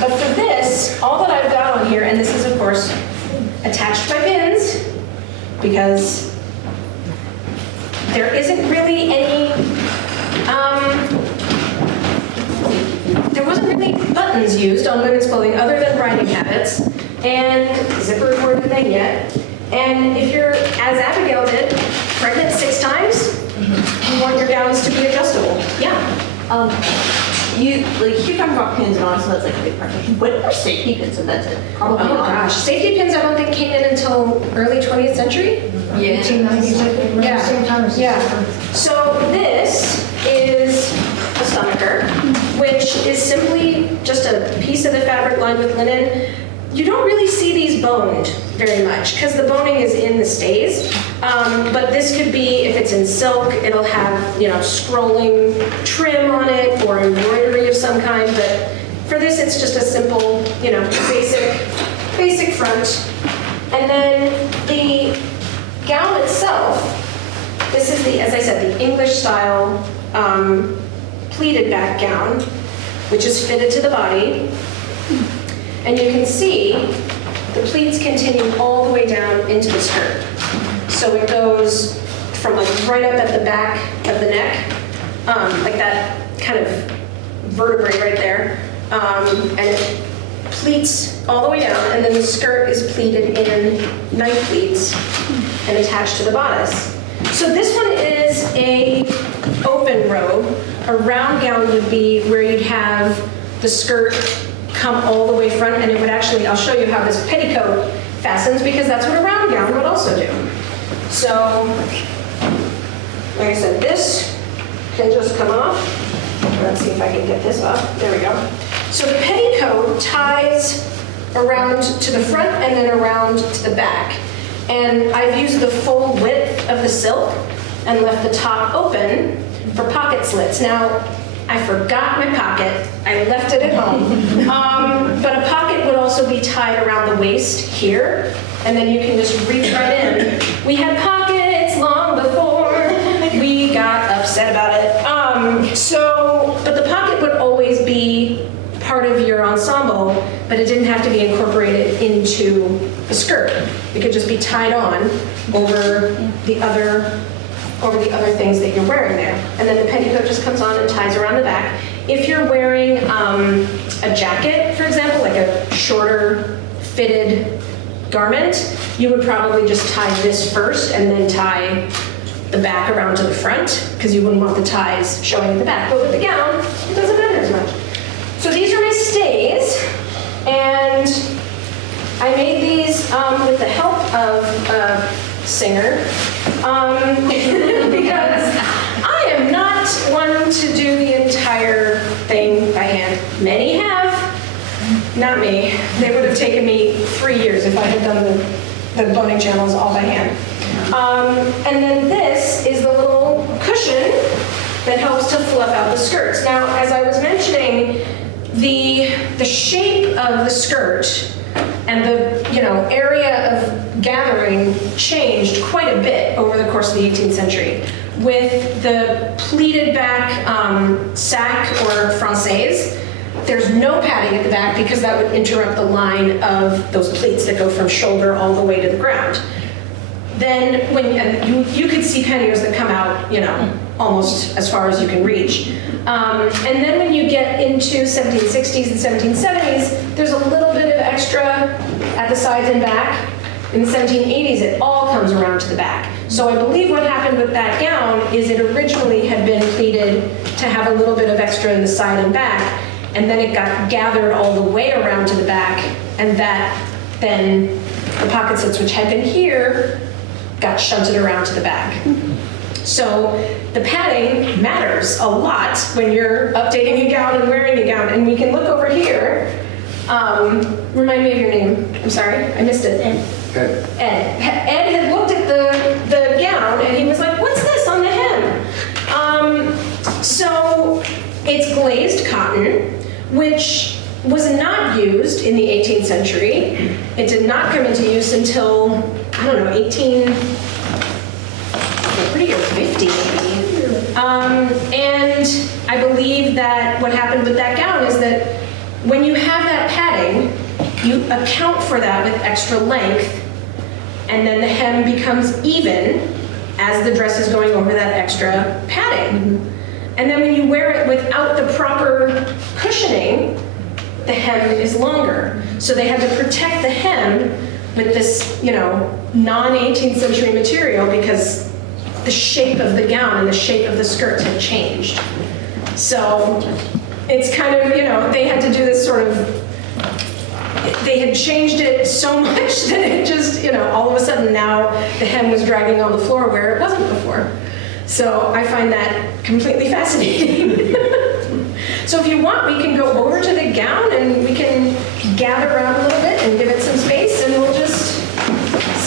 But for this, all that I've got on here, and this is of course attached by pins, because there isn't really any, there wasn't really buttons used on women's clothing other than riding habits, and zippers weren't a thing yet. And if you're, as Abigail did, pregnant 6 times, you want your gowns to be adjustable. Yeah. You keep talking about pins, and honestly, that's like a big part. When were safety pins invented? Probably Oh not. gosh, safety pins I don't think came in until early 20th century. Yeah. Yeah. So this is a stomacher, which is simply just a piece of the fabric lined with linen. You don't really see these boned very much because the boning is in the stays. But this could be, if it's in silk, it'll have, scrolling trim on it or embroidery of some kind. But for this, it's just a simple, basic front. And then the gown itself, this is the, as I said, the English style pleated back gown, which is fitted to the body. And you can see the pleats continue all the way down into the skirt. So it goes from right up at the back of the neck, like that kind of vertebrae right there, and it pleats all the way down, and then the skirt is pleated in knife pleats and attached to the bodice. So this one is a open robe. A round gown would be where you'd have the skirt come all the way front, and it would actually, I'll show you how this petticoat fastens, because that's what a round gown would also do. So, like I said, this can just come off. Let's see if I can get this off. There we go. So the petticoat ties around to the front and then around to the back. And I've used the full width of the silk and left the top open for pocket slits. Now, I forgot my pocket. I left it at home. But a pocket would also be tied around the waist here, and then you can just reach right in. We had pockets long before we got upset about it. But the pocket would always be part of your ensemble, but it didn't have to be incorporated into the skirt. It could just be tied on over the other things that you're wearing there. And then the petticoat just comes on and ties around the back. If you're wearing a jacket, for example, like a shorter fitted garment, you would probably just tie this first and then tie the back around to the front, because you wouldn't want the ties showing at the back. But with the gown, it doesn't matter as much. So these are my stays, and I made these with the help of a singer, because I am not one to do the entire thing by hand. Many have, not me. They would have taken me 3 years if I had done the boning channels all by hand. And then this is the little cushion that helps to fluff out the skirts. Now, as I was mentioning, the shape of the skirt and the area of gathering changed quite a bit over the course of the 18th century. With the pleated back sac or française, there's no padding at the back because that would interrupt the line of those pleats that go from shoulder all the way to the ground. Then you could see panniers that come out, almost as far as you can reach. And then when you get into 1760s and 1770s, there's a little bit of extra at the sides and back. In the 1780s, it all comes around to the back. So I believe what happened with that gown is it originally had been pleated to have a little bit of extra in the side and back, and then it got gathered all the way around to the back, and that then the pocket slits, which had been here, got shunted around to the back. So the padding matters a lot when you're updating a gown and wearing a gown. And we can look over here. Remind me of your name. I'm sorry, I missed it. Ed. Ed had looked at the gown and he was like, "What's this on the It's glazed cotton, which was not used in the 18th century. It did not come into use until, I don't know, 1840 or 50 maybe. And I believe that what happened with that gown is that when you have that padding, you account for that with extra length, and then the hem becomes even as the dress is going over that extra padding. And then when you wear it without the proper cushioning, the hem is longer. So they had to protect the hem with this, non-18th century material because the shape of the gown and the shape of the skirts had changed. So it's kind of, they had to do this sort of, they had changed it so much that it just, all of a sudden now the hem was dragging on the floor where it wasn't before. So I find that completely fascinating. So if you want, we can go over to the gown and we can gather around a little bit and give it some space, and we'll just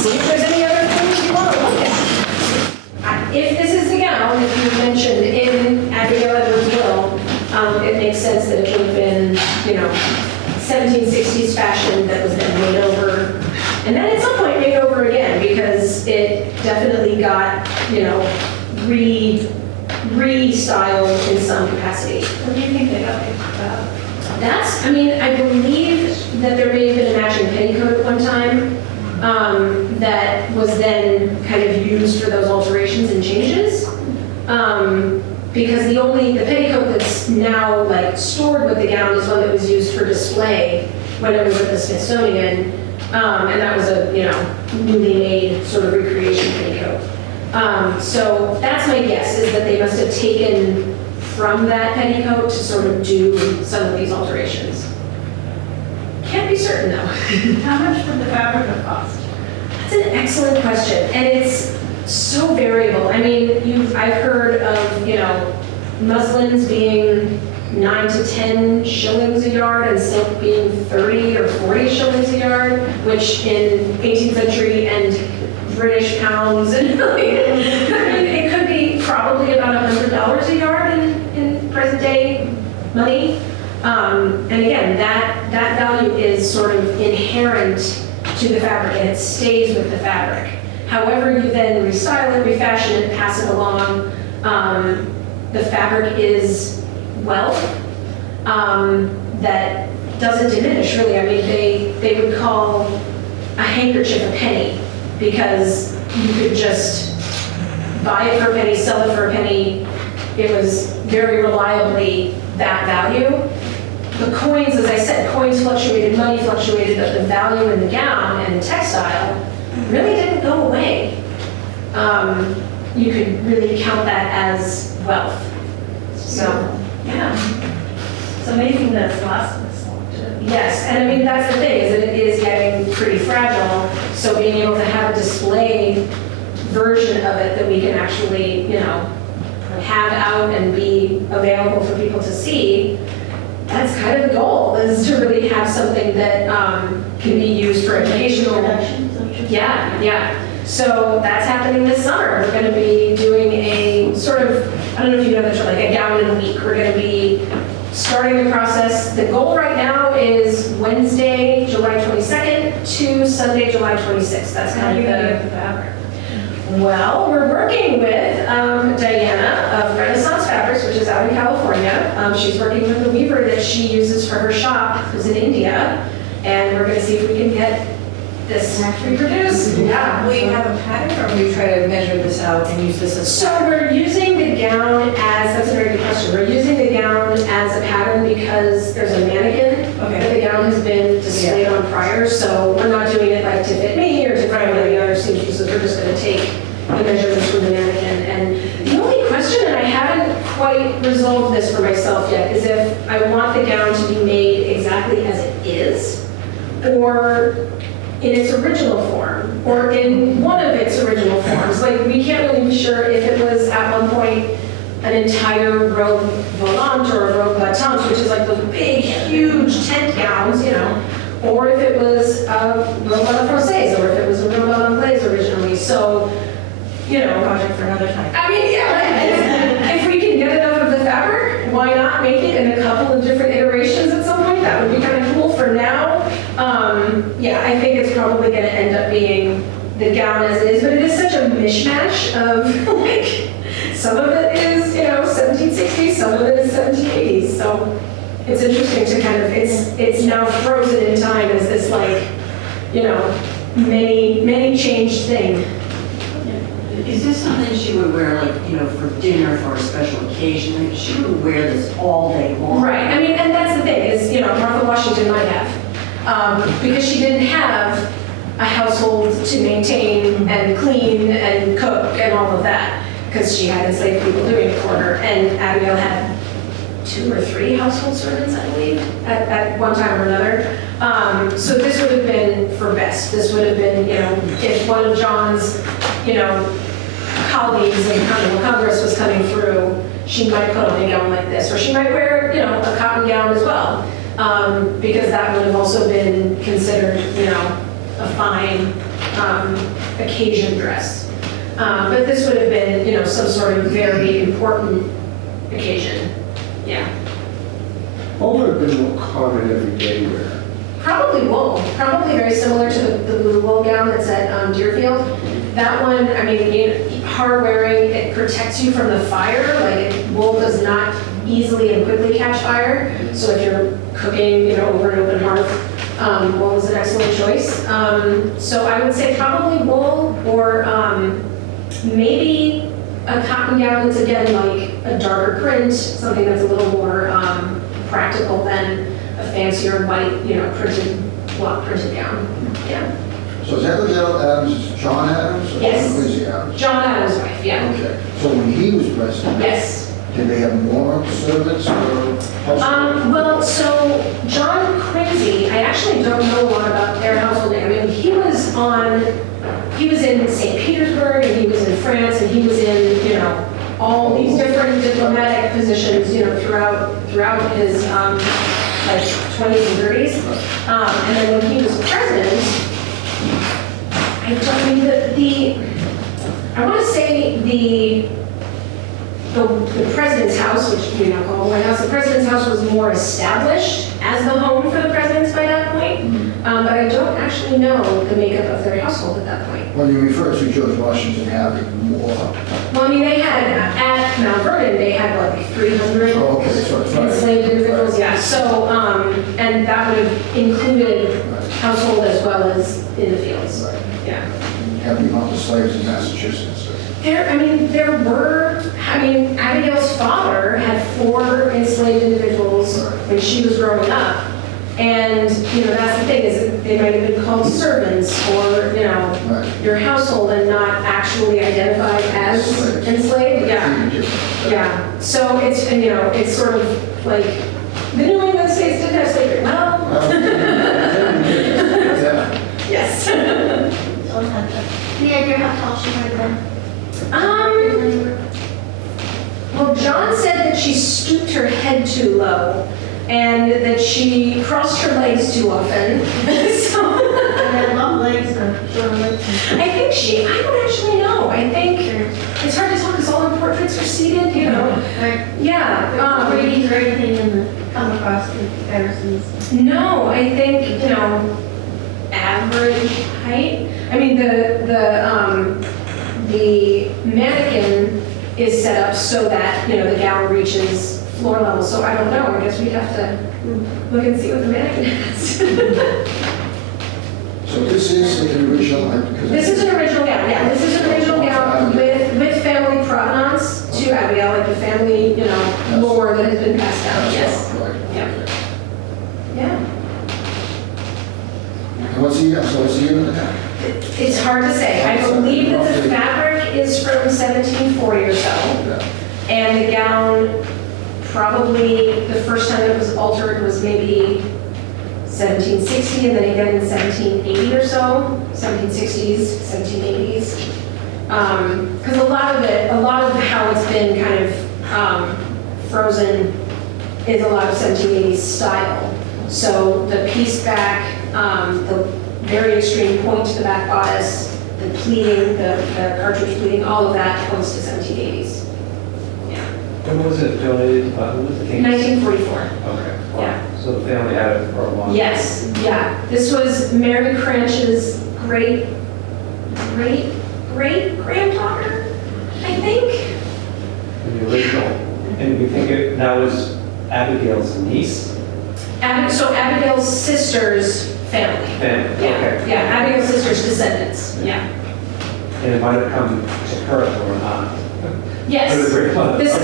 see if there's any other things you want to look at. If this is the gown that you mentioned in Abigail Adams' will, it makes sense that it would have been, 1760s fashion that was then made over, and then at some point made over again because it definitely got, restyled in some capacity. What do you think they got it? I believe that there may have been a matching petticoat at one time that was then kind of used for those alterations and changes. Because the petticoat that's now stored with the gown is one that was used for display when it was at the Smithsonian, and that was a newly made sort of recreation petticoat. So that's my guess, is that they must have taken from that petticoat to sort of do some of these alterations. Can't be certain though. How much would the fabric have cost? That's an excellent question, and it's so variable. I've heard of, muslins being 9 to 10 shillings a yard and silk being 30 or 40 shillings a yard, which in 18th century and British pounds, and it could be probably about $100 a yard in present day money. And again, that value is sort of inherent to the fabric, and it stays with the fabric. However you then restyle it, refashion it, pass it along, the fabric is wealth that doesn't diminish, really. They would call a handkerchief a penny because you could just buy it for a penny, sell it for a penny. It was very reliably that value. The coins, as I said, coins fluctuated, money fluctuated, but the value in the gown and the textile really didn't go away. You could really count that as wealth. So, yeah. It's amazing that it's lasted this long, too. Yes, and that's the thing, is that it is getting pretty fragile, so being able to have a display version of it that we can actually, have out and be available for people to see, that's kind of the goal, is to really have something that can be used for educational. Yeah. So that's happening this summer. We're going to be doing a sort of, I don't know if you know the term, like a gown in a week. We're going to be starting the process. The goal right now is Wednesday, July 22nd to Sunday, July 26th. That's kind of the fabric. Well, we're working with Diana of Renaissance Fabrics, which is out in California. She's working with a weaver that she uses for her shop, who's in India, and we're going to see if we can get this reproduced. Yeah. Will you have a pattern, or will you try to measure this out and use this as? So we're using the gown that's a very good question. We're using the gown as a pattern because there's a mannequin that the gown has been displayed on prior, so we're not doing it to fit me or to fit one of the other seamstresses. We're just going to take the measurements from the mannequin. And the only question, and I haven't quite resolved this for myself yet, is if I want the gown to be made exactly as it is, or in its original form, or in one of its original forms. We can't really be sure if it was at one point an entire robe volant or a robe battante, which is those big, huge tent gowns, or if it was a robe à la française, or if it was a robe à l'anglaise originally. So, Project for another time. if we can get enough of the fabric, why not make it in a couple of different iterations at some point? That would be kind of cool. For now, yeah, I think it's probably going to end up being the gown as it is, but it is such a mishmash of like, some of it is, 1760s, some of it is 1780s. So it's interesting to kind of, it's now frozen in time as this like, many changed thing. Is this something she would wear, like, for dinner, for a special occasion? Like, she would wear this all day long. Right, I mean, and that's the thing, is, Martha Washington might have. Because she didn't have a household to maintain and clean and cook and all of that, because she had enslaved people doing it for her. And Abigail had 2 or 3 household servants, I believe, at one time or another. So this would have been for best. This would have been, if one of John's, colleagues in Continental Congress was coming through, she might put on a gown like this, or she might wear, a cotton gown as well, because that would have also been considered, a fine occasion dress. But this would have been, some sort of very important occasion. Yeah. What would have been more common everyday wear? Probably wool. Probably very similar to the blue wool gown that's at Deerfield. That one, I mean, hard wearing, it protects you from the fire. Like, wool does not easily and quickly catch fire. So if you're cooking, over an open hearth, wool is an excellent choice. So I would say probably wool, or maybe a cotton gown that's, again, like a darker print, something that's a little more practical than a fancier white, block printed gown. Yeah. So is Abigail Adams John Adams? Or Yes. Quincy Adams? John Adams' wife, yeah. Okay. So when he was president, Yes. did they have more servants or household? Well, so John Quincy, I actually don't know a lot about their household. I mean, he was in St. Petersburg, and he was in France, and he was in, all these different diplomatic positions, throughout his, 20s and 30s. And then when he was president, I want to say the president's house, which we now call the White House, the president's house was more established as the home for the presidents by that point. But I don't actually know the makeup of their household at that point. When you refer to George Washington having more. Well, I mean, they had, at Mount Vernon, they had like 300 Oh, okay, so it's right. enslaved individuals, Right. yeah. So, and that would have included Right. household as well as in the fields. Right. Yeah. Have the amount of slaves in Massachusetts. Abigail's father had 4 enslaved individuals when she was growing up. And, that's the thing, is they might have been called servants or, Right. your household, and not actually identified as Slaves. enslaved. Yeah. Yeah. So it's, it's sort of like, the New England states didn't have slavery. Well, Yeah. yes. Any idea how tall she might have been? Well, John said that she stooped her head too low, and that she crossed her legs too often. So, And had long legs or short legs. I think I don't actually know. I think it's hard to tell because all her portraits are seated, Right. Yeah. Ratings or anything in the come across the comparisons? No, I think, average height. I mean, the mannequin is set up so that, the gown reaches floor level. So I don't know. I guess we'd have to look and see what the mannequin is. So this is an original. This is an original gown. Yeah, this is an original gown with family provenance to Abigail, like the family, lore that has been passed down. Yes. Right. Yeah. Okay. Yeah. And what's the year of the gown? It's hard to say. I believe that the fabric is from 1740 or so. Yeah. And the gown, probably the first time it was altered was maybe 1760, and then again in 1780 or so, 1760s, 1780s. Because a lot of how it's been kind of frozen is a lot of 1780s style. So the piece back, the very extreme point to the back bodice, the pleating, the cartridge pleating, all of that points to 1780s. Yeah. When was it donated? Who was the king? 1944. Okay. Wow. Yeah. So the family had it for a long time. Yes, yeah. This was Mary Cranch's great-great-great-granddaughter, I think. The original. And you think that was Abigail's niece? So Abigail's sister's family. Family, Yeah, okay. yeah, Abigail's sister's descendants, yeah. And it might have come to her or not. Yes. For the great-mother. This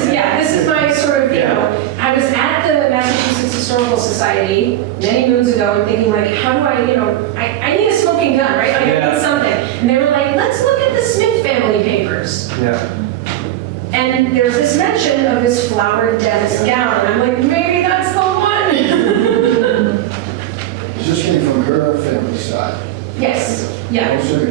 is my sort of, Yeah. I was at the Massachusetts Historical Society many moons ago and thinking like, how do I need a smoking gun, right? Like, I Yeah. need something. And they were like, let's look at the Smith family papers. Yeah. And there's this mention of this flowered damask gown, and I'm like, maybe that's the one. This came from her family side. Yes, yeah, Also,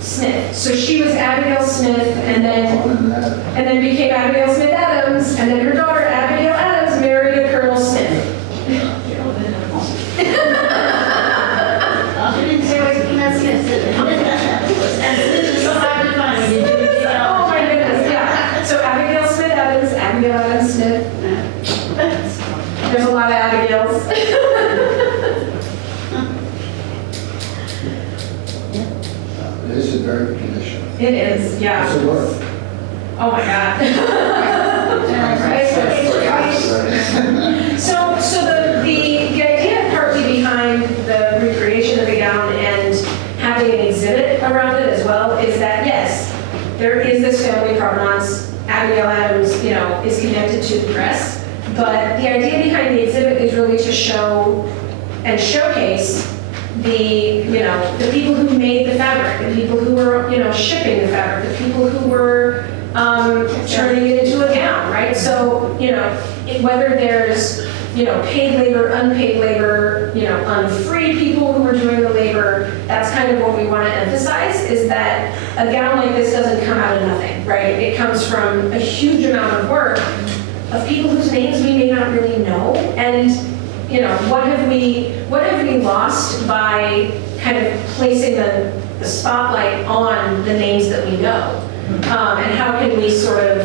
Smith. So she was Abigail Smith, and then became Abigail Smith Adams, and then her daughter Abigail Adams married a Colonel Smith. Oh my goodness, yeah. So Abigail Smith Adams, Abigail Adams Smith. There's a lot of Abigails. This is very good condition. It is, yeah. What's it worth? Oh my God. So the idea partly behind the recreation of the gown and having an exhibit around it as well is that, yes, there is this family provenance. Abigail Adams, is connected to the press, but the idea behind the exhibit is really to show and showcase the people who made the fabric, the people who were, shipping the fabric, the people who were turning it into a gown, right? So, whether there's, paid labor, unpaid labor, unfree people who are doing the labor, that's kind of what we want to emphasize, is that a gown like this doesn't come out of nothing, right? It comes from a huge amount of work of people whose names we may not really know, and what have we lost by kind of placing the spotlight on the names that we know? And how can we sort of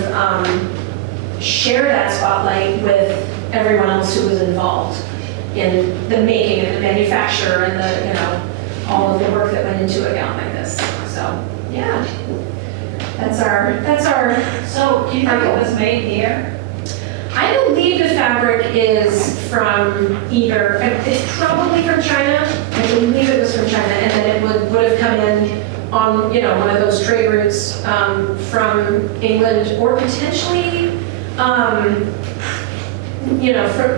share that spotlight with everyone else who was involved in the making and the manufacture and the, all of the work that went into a gown like this. So, yeah, that's our. So, do you think it was made here? I believe the fabric is from it's probably from China. I believe it was from China, and then it would have come in on, one of those trade routes from England, or potentially,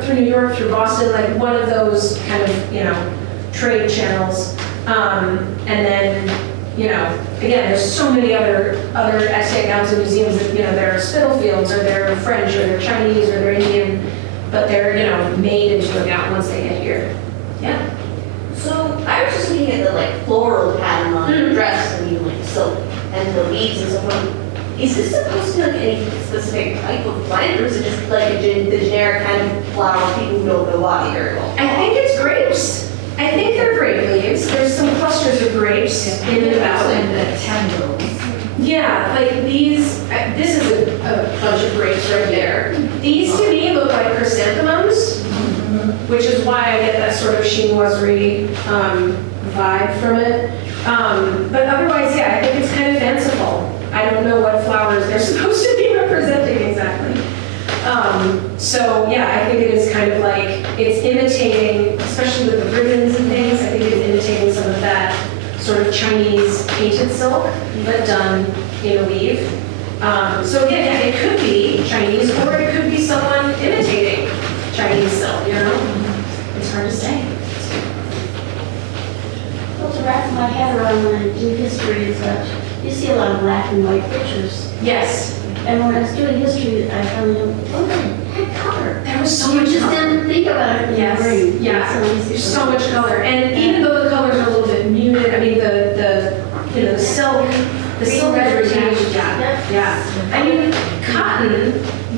through New York, through Boston, like one of those kind of, trade channels. And then, again, there's so many other Aztec gowns in museums that, they're Spitalfields, or they're French, or they're Chinese, or they're Indian, but they're, made into a gown once they get here. Yeah. So I was just looking at the floral pattern on your dress, and silk and the beads and stuff. Is this supposed to be any specific type of plant, or is it just the generic kind of flowers people who don't know why very well? I think it's grapes. I think they're grape leaves. There's some clusters of grapes in and about. And the tendrils. Yeah, like these, this is a bunch of grapes right there. These to me look like chrysanthemums, which is why I get that sort of chinoiserie vibe from it. But otherwise, yeah, I think it's kind of fanciful. I don't know what flowers they're supposed to be representing exactly. So yeah, I think it is kind of like, it's imitating, especially with the ribbons and things, I think it's imitating some of that sort of Chinese painted silk, but done in a weave. So again, yeah, it could be Chinese, or it could be someone imitating Chinese silk, It's hard to say. Well, to wrap my head around when I do history is that you see a lot of black and white pictures. Yes. And when I was doing history, I found, oh, they had color. There was so You much just color. didn't think about it in your brain. Yeah, So it's- there's so much color, and even though the colors are a little bit muted, I mean the silk is retained. Yeah. I mean, cotton,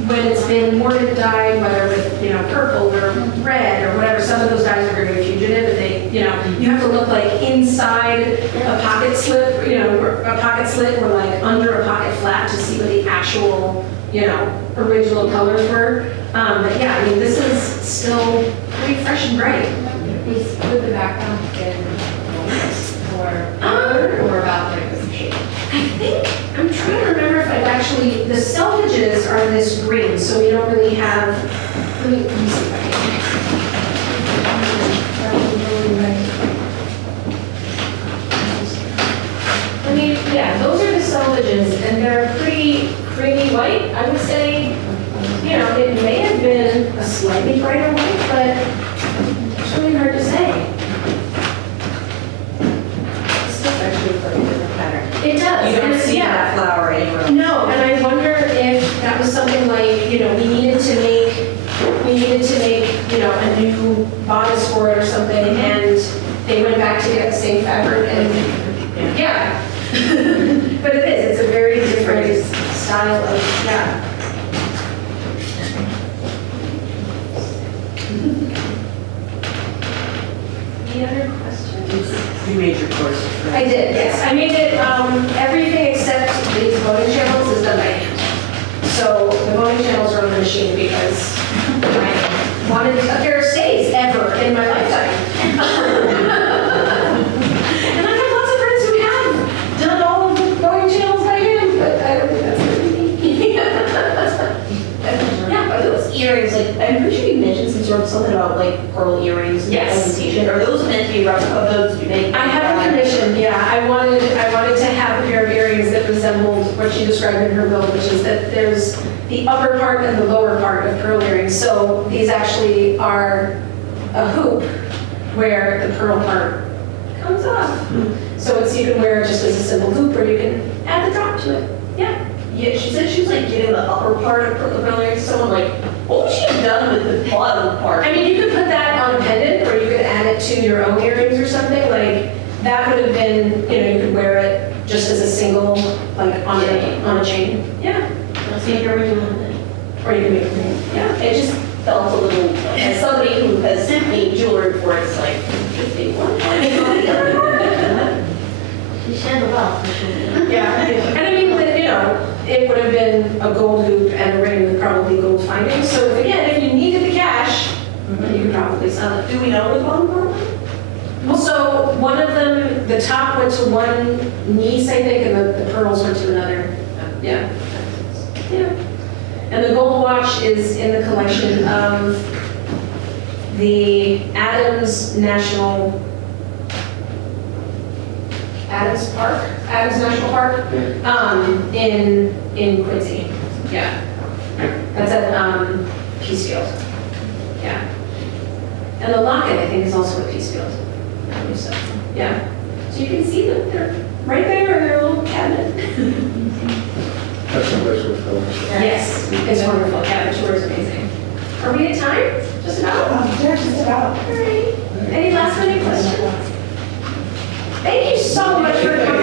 when it's been more dyed, whether with purple or red or whatever, some of those dyes are very fugitive, and they you have to look like inside a pocket slit, or a pocket slit, or like under a pocket flap to see what the actual original colors were. But yeah, I mean, this is still pretty fresh and bright. Is with the background in gold or about like this shape? I think, I'm trying to remember if I've actually, the selvages are this green, so we don't really have, let me see if I can. I mean, yeah, those are the selvages, and they're pretty creamy white, I would say. You know, it may have been a slightly brighter white, but it's really hard to say. This is actually a very different pattern. It does. You don't and see yeah. that flower anywhere else. No, and I wonder if that was something like, you know, we needed to make, you know, a new bodice for it or something, and they went back to get the same fabric, and yeah. But it is, it's a very different style of, yeah. Any other questions? You made your course. I did, yes. I made it, everything except these voting channels is done by hand. So the voting channels are on the machine because I wanted a pair of stays ever in my lifetime. And I have lots of friends who have done all of the voting channels by hand, but I don't think that's really me. Yeah, are those earrings, like, I'm pretty sure you mentioned some sort of something about like pearl earrings in the Yes. presentation. Are those meant to be replica of those you make? I have a commission, yeah. I wanted to have a pair of earrings that resembled what she described in her bill, which is that there's the upper part and the lower part of pearl earrings. So these actually are a hoop where the pearl part comes off. So it's, you can wear it just as a simple hoop, or you can add the drop to it. Yeah. Yeah, she said she was like getting the upper part of the pearl earrings. Someone like, what would she have done with the bottom part? I mean, you could put that on a pendant, or you could add it to your own earrings or something. Like, that would have been, you know, you could wear it just as a single, like, on a chain. Yeah. Let's make a ring on it. Or you can make a ring. Yeah. It just felt a little, as somebody who has made jewelry before, it's like, just take one part and on the other part. She said about for sure. Yeah. And I mean, you know, it would have been a gold hoop and a ring with probably gold findings. So if you needed the cash, you could probably sell it. Do we know the bottom part? Well, so one of them, the top went to one niece, I think, and the pearls went to another. Yeah. Yeah. And the gold watch is in the collection of the Adams National Park, in Quincy. Yeah. That's at Peacefield. Yeah. And the locket, I think, is also at Peacefield. I believe so. Yeah. So you can see them. They're right there in their little cabinet. That's a place with colors. Yes, it's wonderful. Yeah, the tour is amazing. Are we at time? Just about? Yeah, just about. All right. Any last minute questions? Thank you so much for coming.